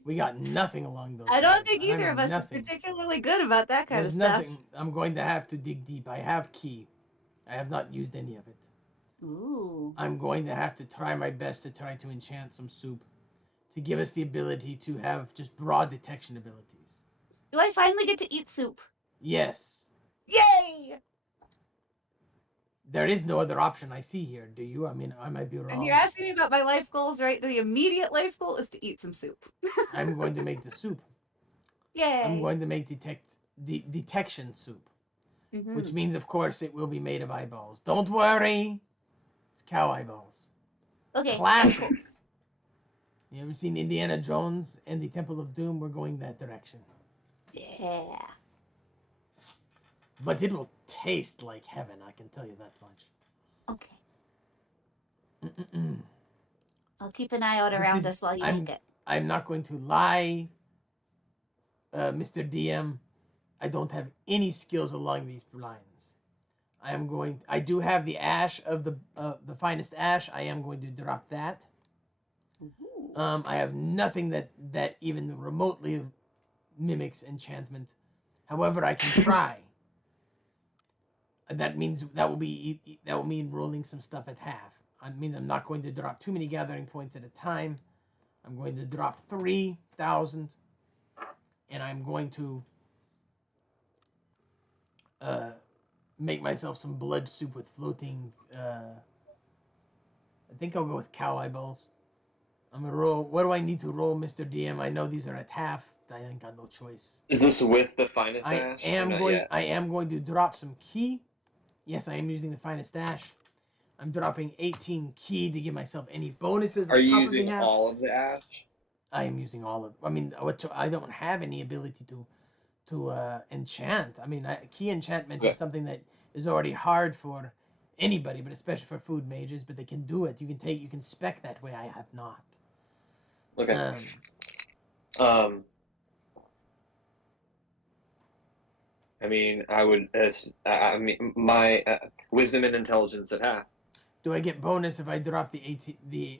We got nothing along those I don't lines. think either of us is particularly good about that kind of stuff. Nothing. I'm going to have to dig deep. I have key. I have not used any of it. Ooh. I'm going to have to try my best to try to enchant some soup to give us the ability to have just broad detection abilities. Do I finally get to eat soup? Yes. Yay! There is no other option I see here. Do you? I mean, I might be wrong. And you're asking me about my life goals, right? The immediate life goal is to eat some soup. I'm going to make the soup. Yay! I'm going to make detection soup, which means, of course, it will be made of eyeballs. Don't worry. It's cow eyeballs. Okay. Classic. You ever seen Indiana Jones and the Temple of Doom? We're going that direction. Yeah. But it will taste like heaven, I can tell you that much. Okay. I'll keep an eye out around us while you make it. I'm not going to lie, Mr. DM. I don't have any skills along these lines. I do have the ash of the finest ash. I am going to drop that. I have nothing that even remotely mimics enchantment. However, I can try. That means that will mean rolling some stuff at half. It means I'm not going to drop too many gathering points at a time. I'm going to drop 3,000, and I'm going to make myself some blood soup with floating. I think I'll go with cow eyeballs. I'm gonna roll. What do I need to roll, Mr. DM? I know these are at half. I ain't got no choice. Is this with the finest ash? I am going to drop some key. Yes, I am using the finest ash. I'm dropping 18 key to give myself any bonuses. Are you using all of the ash? I am using all of. I mean, I don't have any ability to enchant. I mean, key enchantment is something that is already hard for anybody, but especially for food mages. But they can do it. You can spec that way. I have not. Okay. I mean, my wisdom and intelligence at half. Do I get bonus if I drop the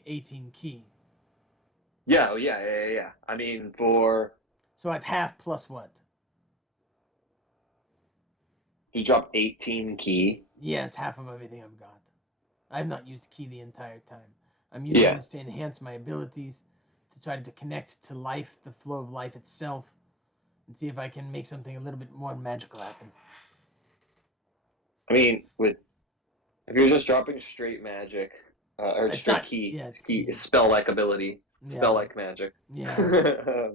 18 key? Yeah, yeah. I mean, for... So at half plus what? You drop 18 key. Yeah, it's half of everything I've got. I've not used key the entire time. I'm using Yeah. this to enhance my abilities, to try to connect to life, the flow of life itself, and see if I can make something a little bit more magical happen. I mean, if you're just dropping straight magic, or It's straight not- key, yeah, it's key. spell-like ability, Yeah. spell-like magic. Yeah.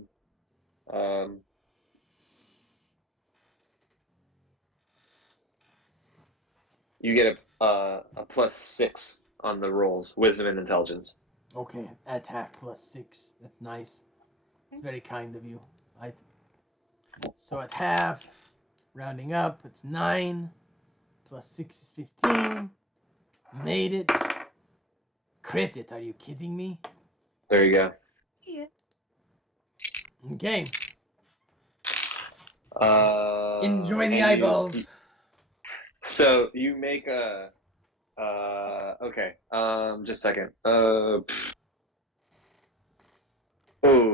You get a +6 on the rolls, wisdom and intelligence. Okay, at half +6. That's nice. It's very kind of you. So at half, rounding up, it's 9. +6 is 15. Made it. Crit it. Are you kidding me? There you go. Yeah. Okay. Uh, Enjoy the and eyeballs. So you make a. Okay. Just a second. Oh,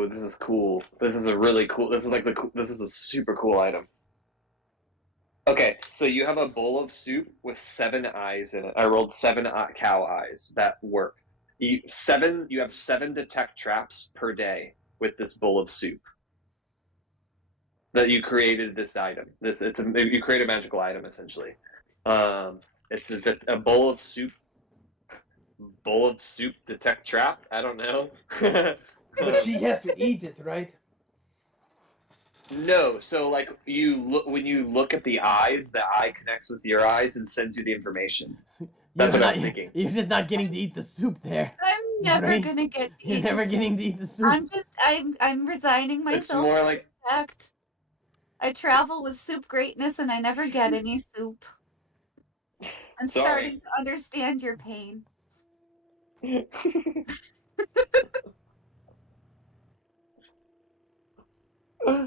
this is cool. This is a really cool. This is like This is a super cool item. Okay, so you have a bowl of soup with 7 eyes in it. I rolled 7 cow eyes that work. You have 7 detect traps per day with this bowl of soup. That you created this item. You create a magical item essentially. It's a bowl of soup. Bowl of soup detect trap. I don't know. But she has to eat it, right? No, so like when you look at the eyes, the eye connects with your eyes and sends you the information. That's what I was thinking. You're just not getting to eat the soup there. I'm never Right? gonna get to You're eat never the getting to eat the soup. I'm resigning myself. It's more like to the fact. I travel with soup greatness and I never get any soup. I'm starting to understand your pain.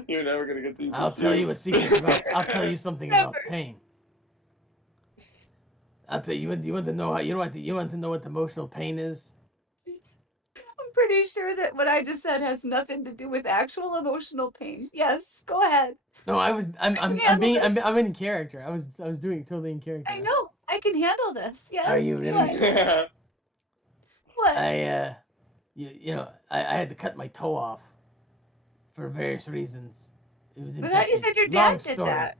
You're never gonna get these. I'll tell you a secret about. I'll tell you something about Never. pain. I'll tell you. You want to know how? You want to know what emotional pain is? I'm pretty sure that what I just said has nothing to do with actual emotional pain. Yes, go ahead. No, I'm handle this. I'm in character. I was doing totally in character. I know. I can handle this. Yes. Are you really? What? I I had to cut my toe off for various reasons. It was I thought you said your long dad did story. that.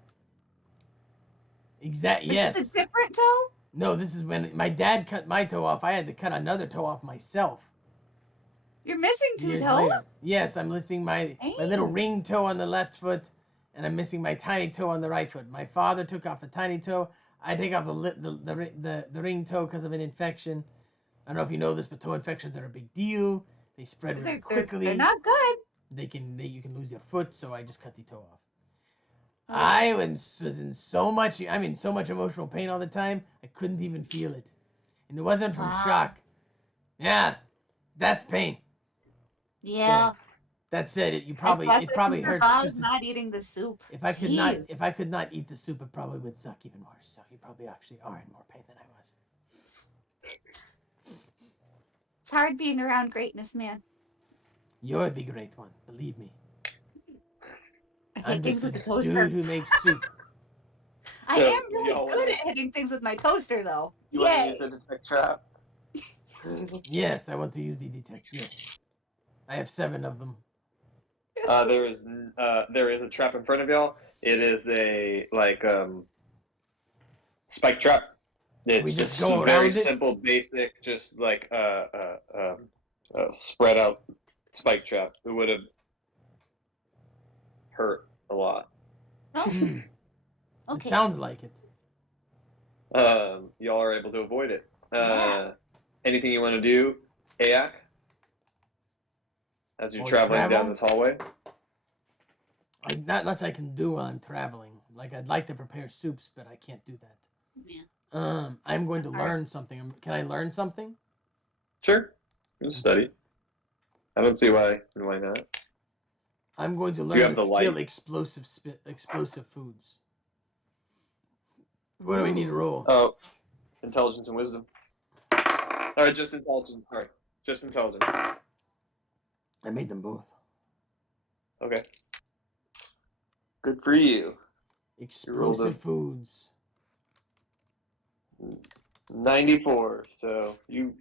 Exactly. Is Yes. this a different toe? No, this is when my dad cut my toe off. I had to cut another toe off myself. You're missing 2 years toes? later. Yes, I'm missing my little ring toe on the left foot, and I'm missing my tiny toe on the right foot. My father took off the tiny toe. I take off the ring toe because of an infection. I don't know if you know this, but toe infections are a big deal. They spread really quickly. They're not good. You can lose your foot, so I just cut the toe off. I was in so much emotional pain all the time, I couldn't even feel it. And it wasn't from shock. Yeah, that's pain. Yeah. So, that said, it I guess probably if you hurts just not eating the soup. if I could not eat the soup, it probably would suck even worse. So you probably actually are in more pain than I was. It's hard being around greatness, man. You're the great one, believe me. I hit things with the toaster. Dude who makes soup. I am really good at hitting things with my toaster, though. You want to use the detect trap? Yes, I want to use the detect. Yes, I have 7 of them. There is a trap in front of y'all. It is a spike trap. It's just very simple, basic, just like spread out spike trap. It would have hurt a lot. Oh. Okay. It sounds like it. Y'all are able to avoid it. Anything you want to do, Ayak? As you're traveling down this hallway? Not much I can do while I'm traveling. Like, I'd like to prepare soups, but I can't do that. Yeah. I'm going to learn something. Can I learn something? Sure. You can study. I don't see why and why not. I'm going to learn the skill explosive foods. What do we need to roll? Oh, intelligence and wisdom. Or just intelligence. Sorry, just intelligence. I made them both. Okay. Good for you. Explosive foods. 94. So you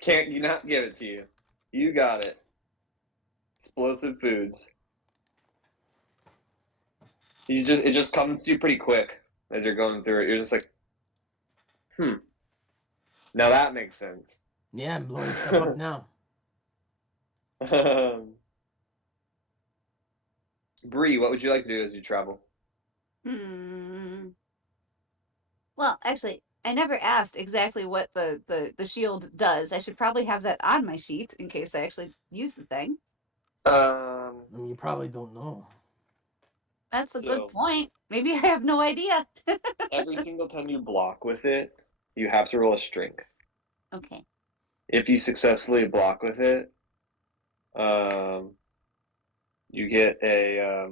can't you not give it to you. You got it. Explosive foods. It just comes to you pretty quick as you're going through it. You're just like, now that makes sense. Yeah, I'm blowing stuff up now. Bree, what would you like to do as you travel? Well, actually, I never asked exactly what the shield does. I should probably have that on my sheet in case I actually use the thing. I mean, you probably don't know. That's a So- good point. Maybe I have no idea. Every single time you block with it, you have to roll a strength. Okay. If you successfully block with it, you get a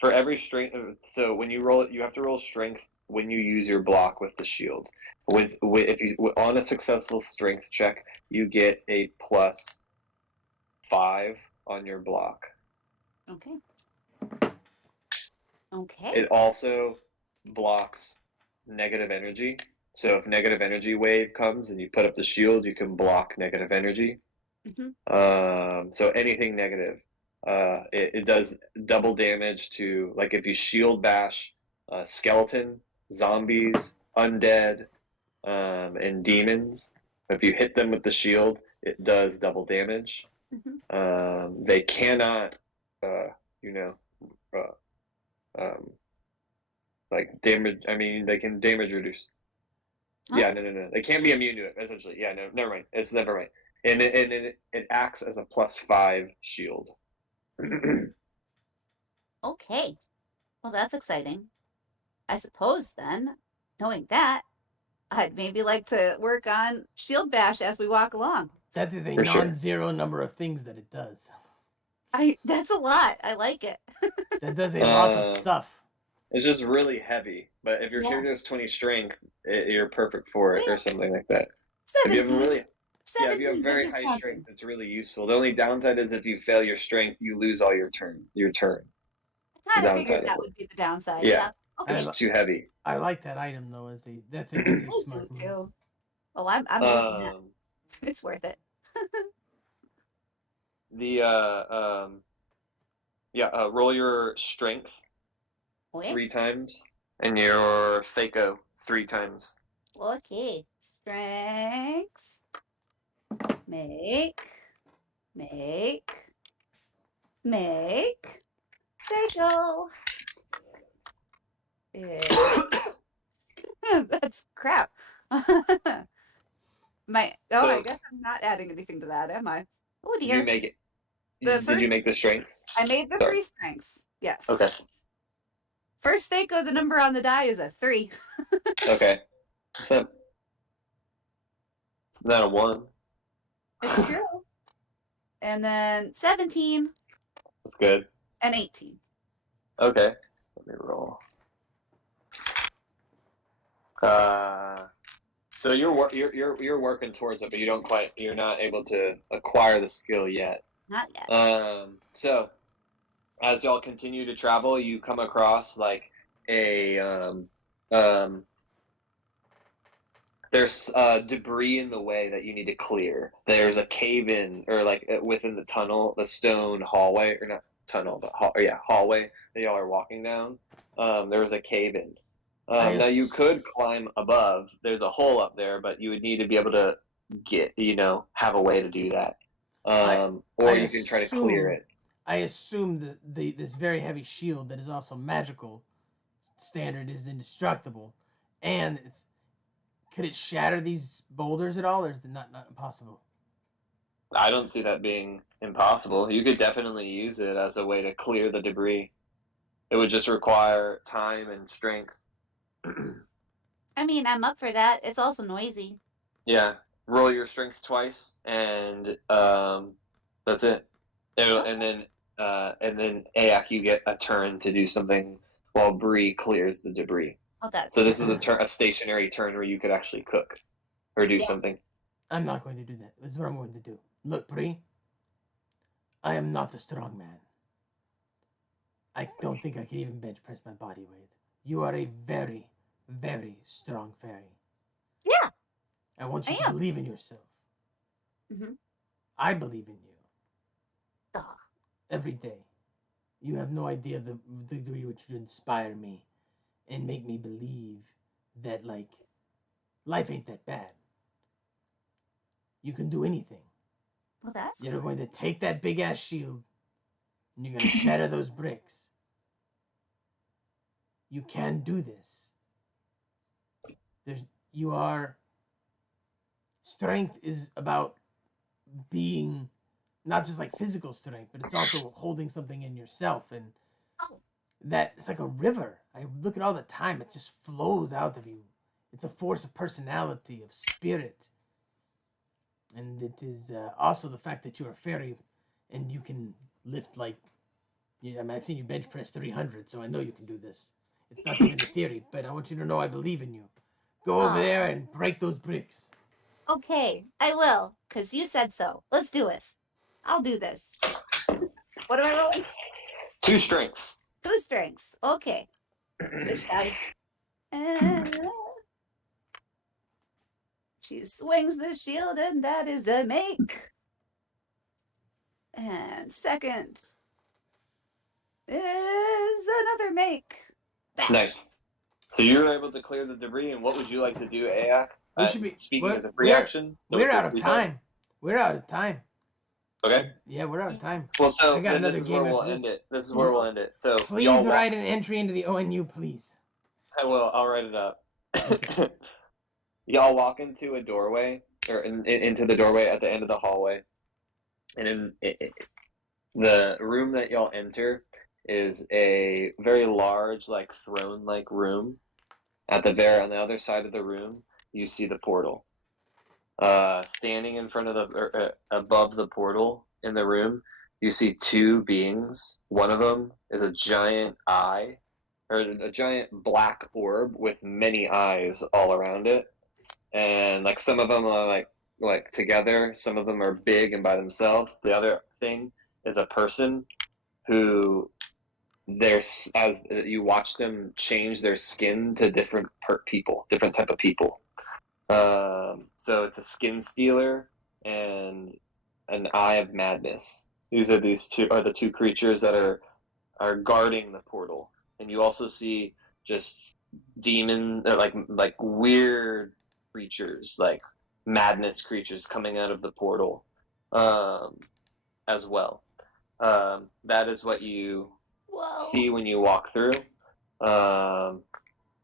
for every strength. So when you roll it, you have to roll strength when you use your block with the shield. With if you on a successful strength check, you get a +5 on your block. Okay. Okay. It also blocks negative energy. So if negative energy wave comes and you put up the shield, you can block negative energy. So anything negative, it does double damage to, like, if you shield bash skeleton, zombies, undead, and demons. If you hit them with the shield, it does double damage. They cannot, you know, like damage. I mean, they can damage reduce. Huh? Yeah, no. They can't be immune to it. Essentially, yeah, no, never mind. It's never mind. And it acts as a +5 shield. Okay. Well, that's exciting. I suppose then, knowing that, I'd maybe like to work on shield bash as we walk along. That is a For sure. non-zero number of things that it does. That's a lot. I like it. That does a lot of stuff. It's just really heavy. But if your Yeah. character has 20 strength, you're perfect for it, or something like that. If you have 17. really, yeah, if you have 17, very just high counting. strength, it's really useful. The only downside is if you fail your strength, you lose all your turn. I kind of downside figured of that it. would be the downside. Yeah. Yeah. Okay. It's too heavy. I like that item though. That's a I smart do move. too. Oh, I'm using that. It's worth it. Roll your strength Okay. 3 times and your Thaco 3 times. Okay. Strength. Make. They go. That's crap. I guess I'm not adding anything to that, am I? Oh Did dear. you make it? The Did you make the strengths? I made the Sorry. 3 strengths. Yes. Okay. First Thaco, the number on the die is a 3. Okay. It's not a 1. It's true. And then 17 That's good. and 18. Okay. Let me roll. So you're working towards it, but you're not able to acquire the skill yet. Not yet. So as y'all continue to travel, you come across like a there's debris in the way that you need to clear. There's a cave in, or like within the tunnel, the stone hallway, or not tunnel, but hallway that y'all are walking down. There's a cave in. Now you could climb above. There's a hole up there, but you would need to be able to have a way to do that. Or you can try to clear it. I assume that this very heavy shield that is also magical standard is indestructible, and could it shatter these boulders at all, or is it not impossible? I don't see that being impossible. You could definitely use it as a way to clear the debris. It would just require time and strength. I mean, I'm up for that. It's also noisy. Yeah. Roll your strength twice, and that's it. And then Ayak, you get a turn to do something while Bree clears the debris. Oh, that's So this is a stationary turn where you could actually cook or do something. I'm not going to do that. This is what I'm going to do. Look, Bree, I am not a strong man. I don't think I can even bench press my body weight. You are a very, very strong fairy. Yeah. I want you I to am. believe in yourself. Mhm. I believe in you. Ah. Every day. You have no idea the degree which you inspire me and make me believe that, like, life ain't that bad. You can do anything. Well, that's You're good. going to take that big ass shield and you're going to shatter those bricks. You can do this. You are. Strength is about being not just like physical strength, but it's also holding something in yourself, and Oh. that it's like a river. I look at all the time; it just flows out of you. It's a force of personality, of spirit, and it is also the fact that you're a fairy, and you can lift like. Yeah, I mean, I've seen you bench press 300, so I know you can do this. It's not even a theory, but I want you to know I believe in you. Go over there and break those bricks. Okay, I will, because you said so. Let's do it. I'll do this. What am I rolling? 2 strengths. 2 strengths. Okay. Switch dice. And she swings the shield, and that is a make. And second is another make. Bash. Nice. So you're able to clear the debris, and what would you like to do, Ayak? We should be Speaking as a free action. So we're with your out of free time. We're out of time. Okay. Yeah, we're out of time. Well, so I got then another this is where game we'll after end this. it. This is where we'll end it. So Please y'all write an entry into the ONU, please. I will. I'll write it up. Okay. Y'all walk into a doorway, or into the doorway at the end of the hallway, and in the room that y'all enter is a very large, like throne-like room. At the on the other side of the room, you see the portal. Standing in front of above the portal in the room, you see 2 beings. One of them is a giant eye, or a giant black orb with many eyes all around it, and like some of them are like together, some of them are big and by themselves. The other thing is a person who there's as you watch them change their skin to different different type of people. So it's a skin stealer and an eye of madness. These 2 are the 2 creatures that are guarding the portal, and you also see just demon like weird creatures, like madness creatures coming out of the portal, as well. That is what you see when you walk through, and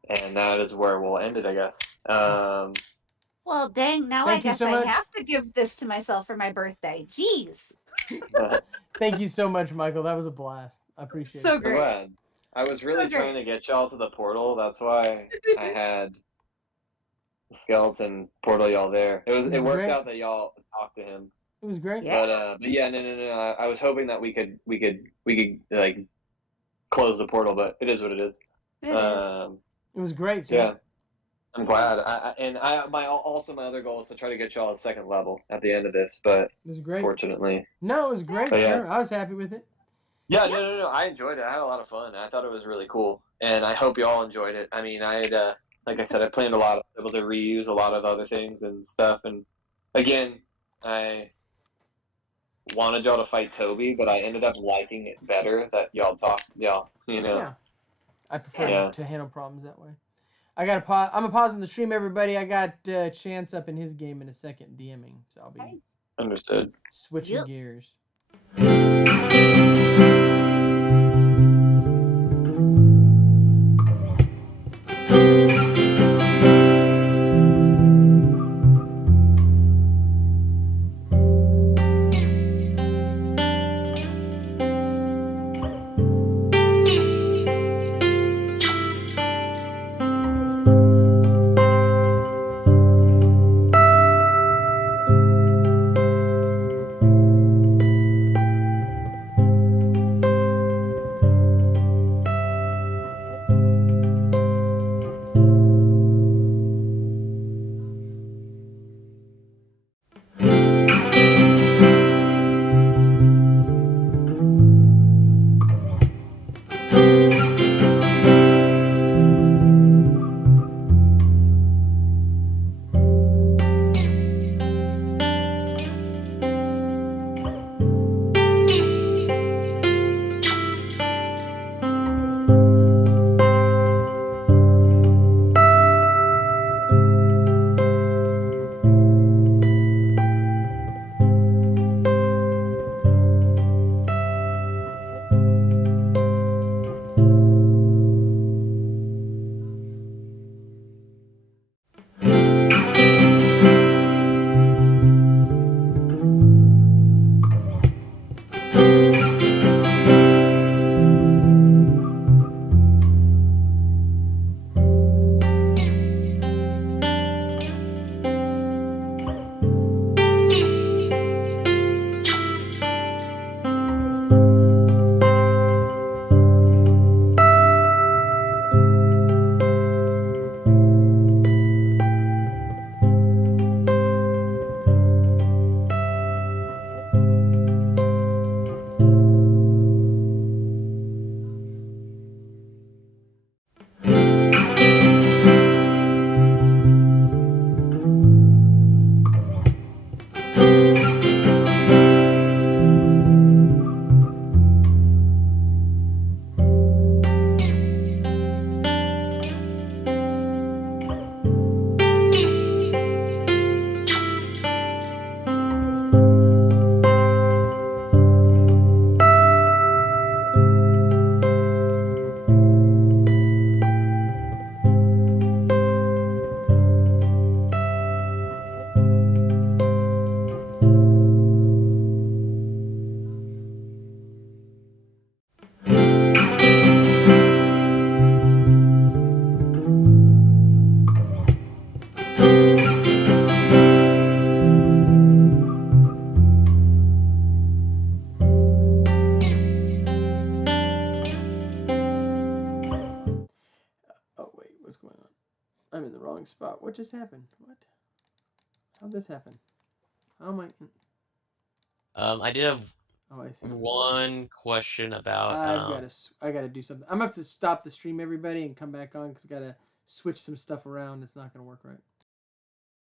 that is where we'll end it, I guess. Well, dang, now Thank I you guess so I much. have to give this to myself for my birthday. Jeez. Thank you so much, Michael. That was a blast. I appreciate So it. I'm great. glad. I was really So trying to get y'all to the portal. That's why I had the skeleton portal y'all there. It worked great. out that y'all talked to him. It was great. Yeah. But yeah, no. I was hoping that we could like close the portal, but it is what it is. It is. It was great, sir. Yeah, I'm glad. My other goal is to try to get y'all a 2nd level at the end of this, but It was great. fortunately, No, it was great, But yeah. sir. I was happy with it. yeah, no. I enjoyed it. I had a lot of fun. I thought it was really cool, and I hope you all enjoyed it. I mean, I had, like I said, I planned a lot, able to reuse a lot of other things and stuff. And again, I wanted y'all to fight Toby, but I ended up liking it better that y'all talked, Yeah. I prefer Yeah. to handle problems that way. I got to pause. I'm pausing the stream, everybody. I got Chance up in his game in a second, DMing, so I'll be Understood. switching Yep. gears. I'm in the wrong spot. What just happened? What? How'd this happen? How am I? I did have Oh, I see. one question about. I gotta do something. I'm gonna have to stop the stream, everybody, and come back on because I gotta switch some stuff around. It's not gonna work right.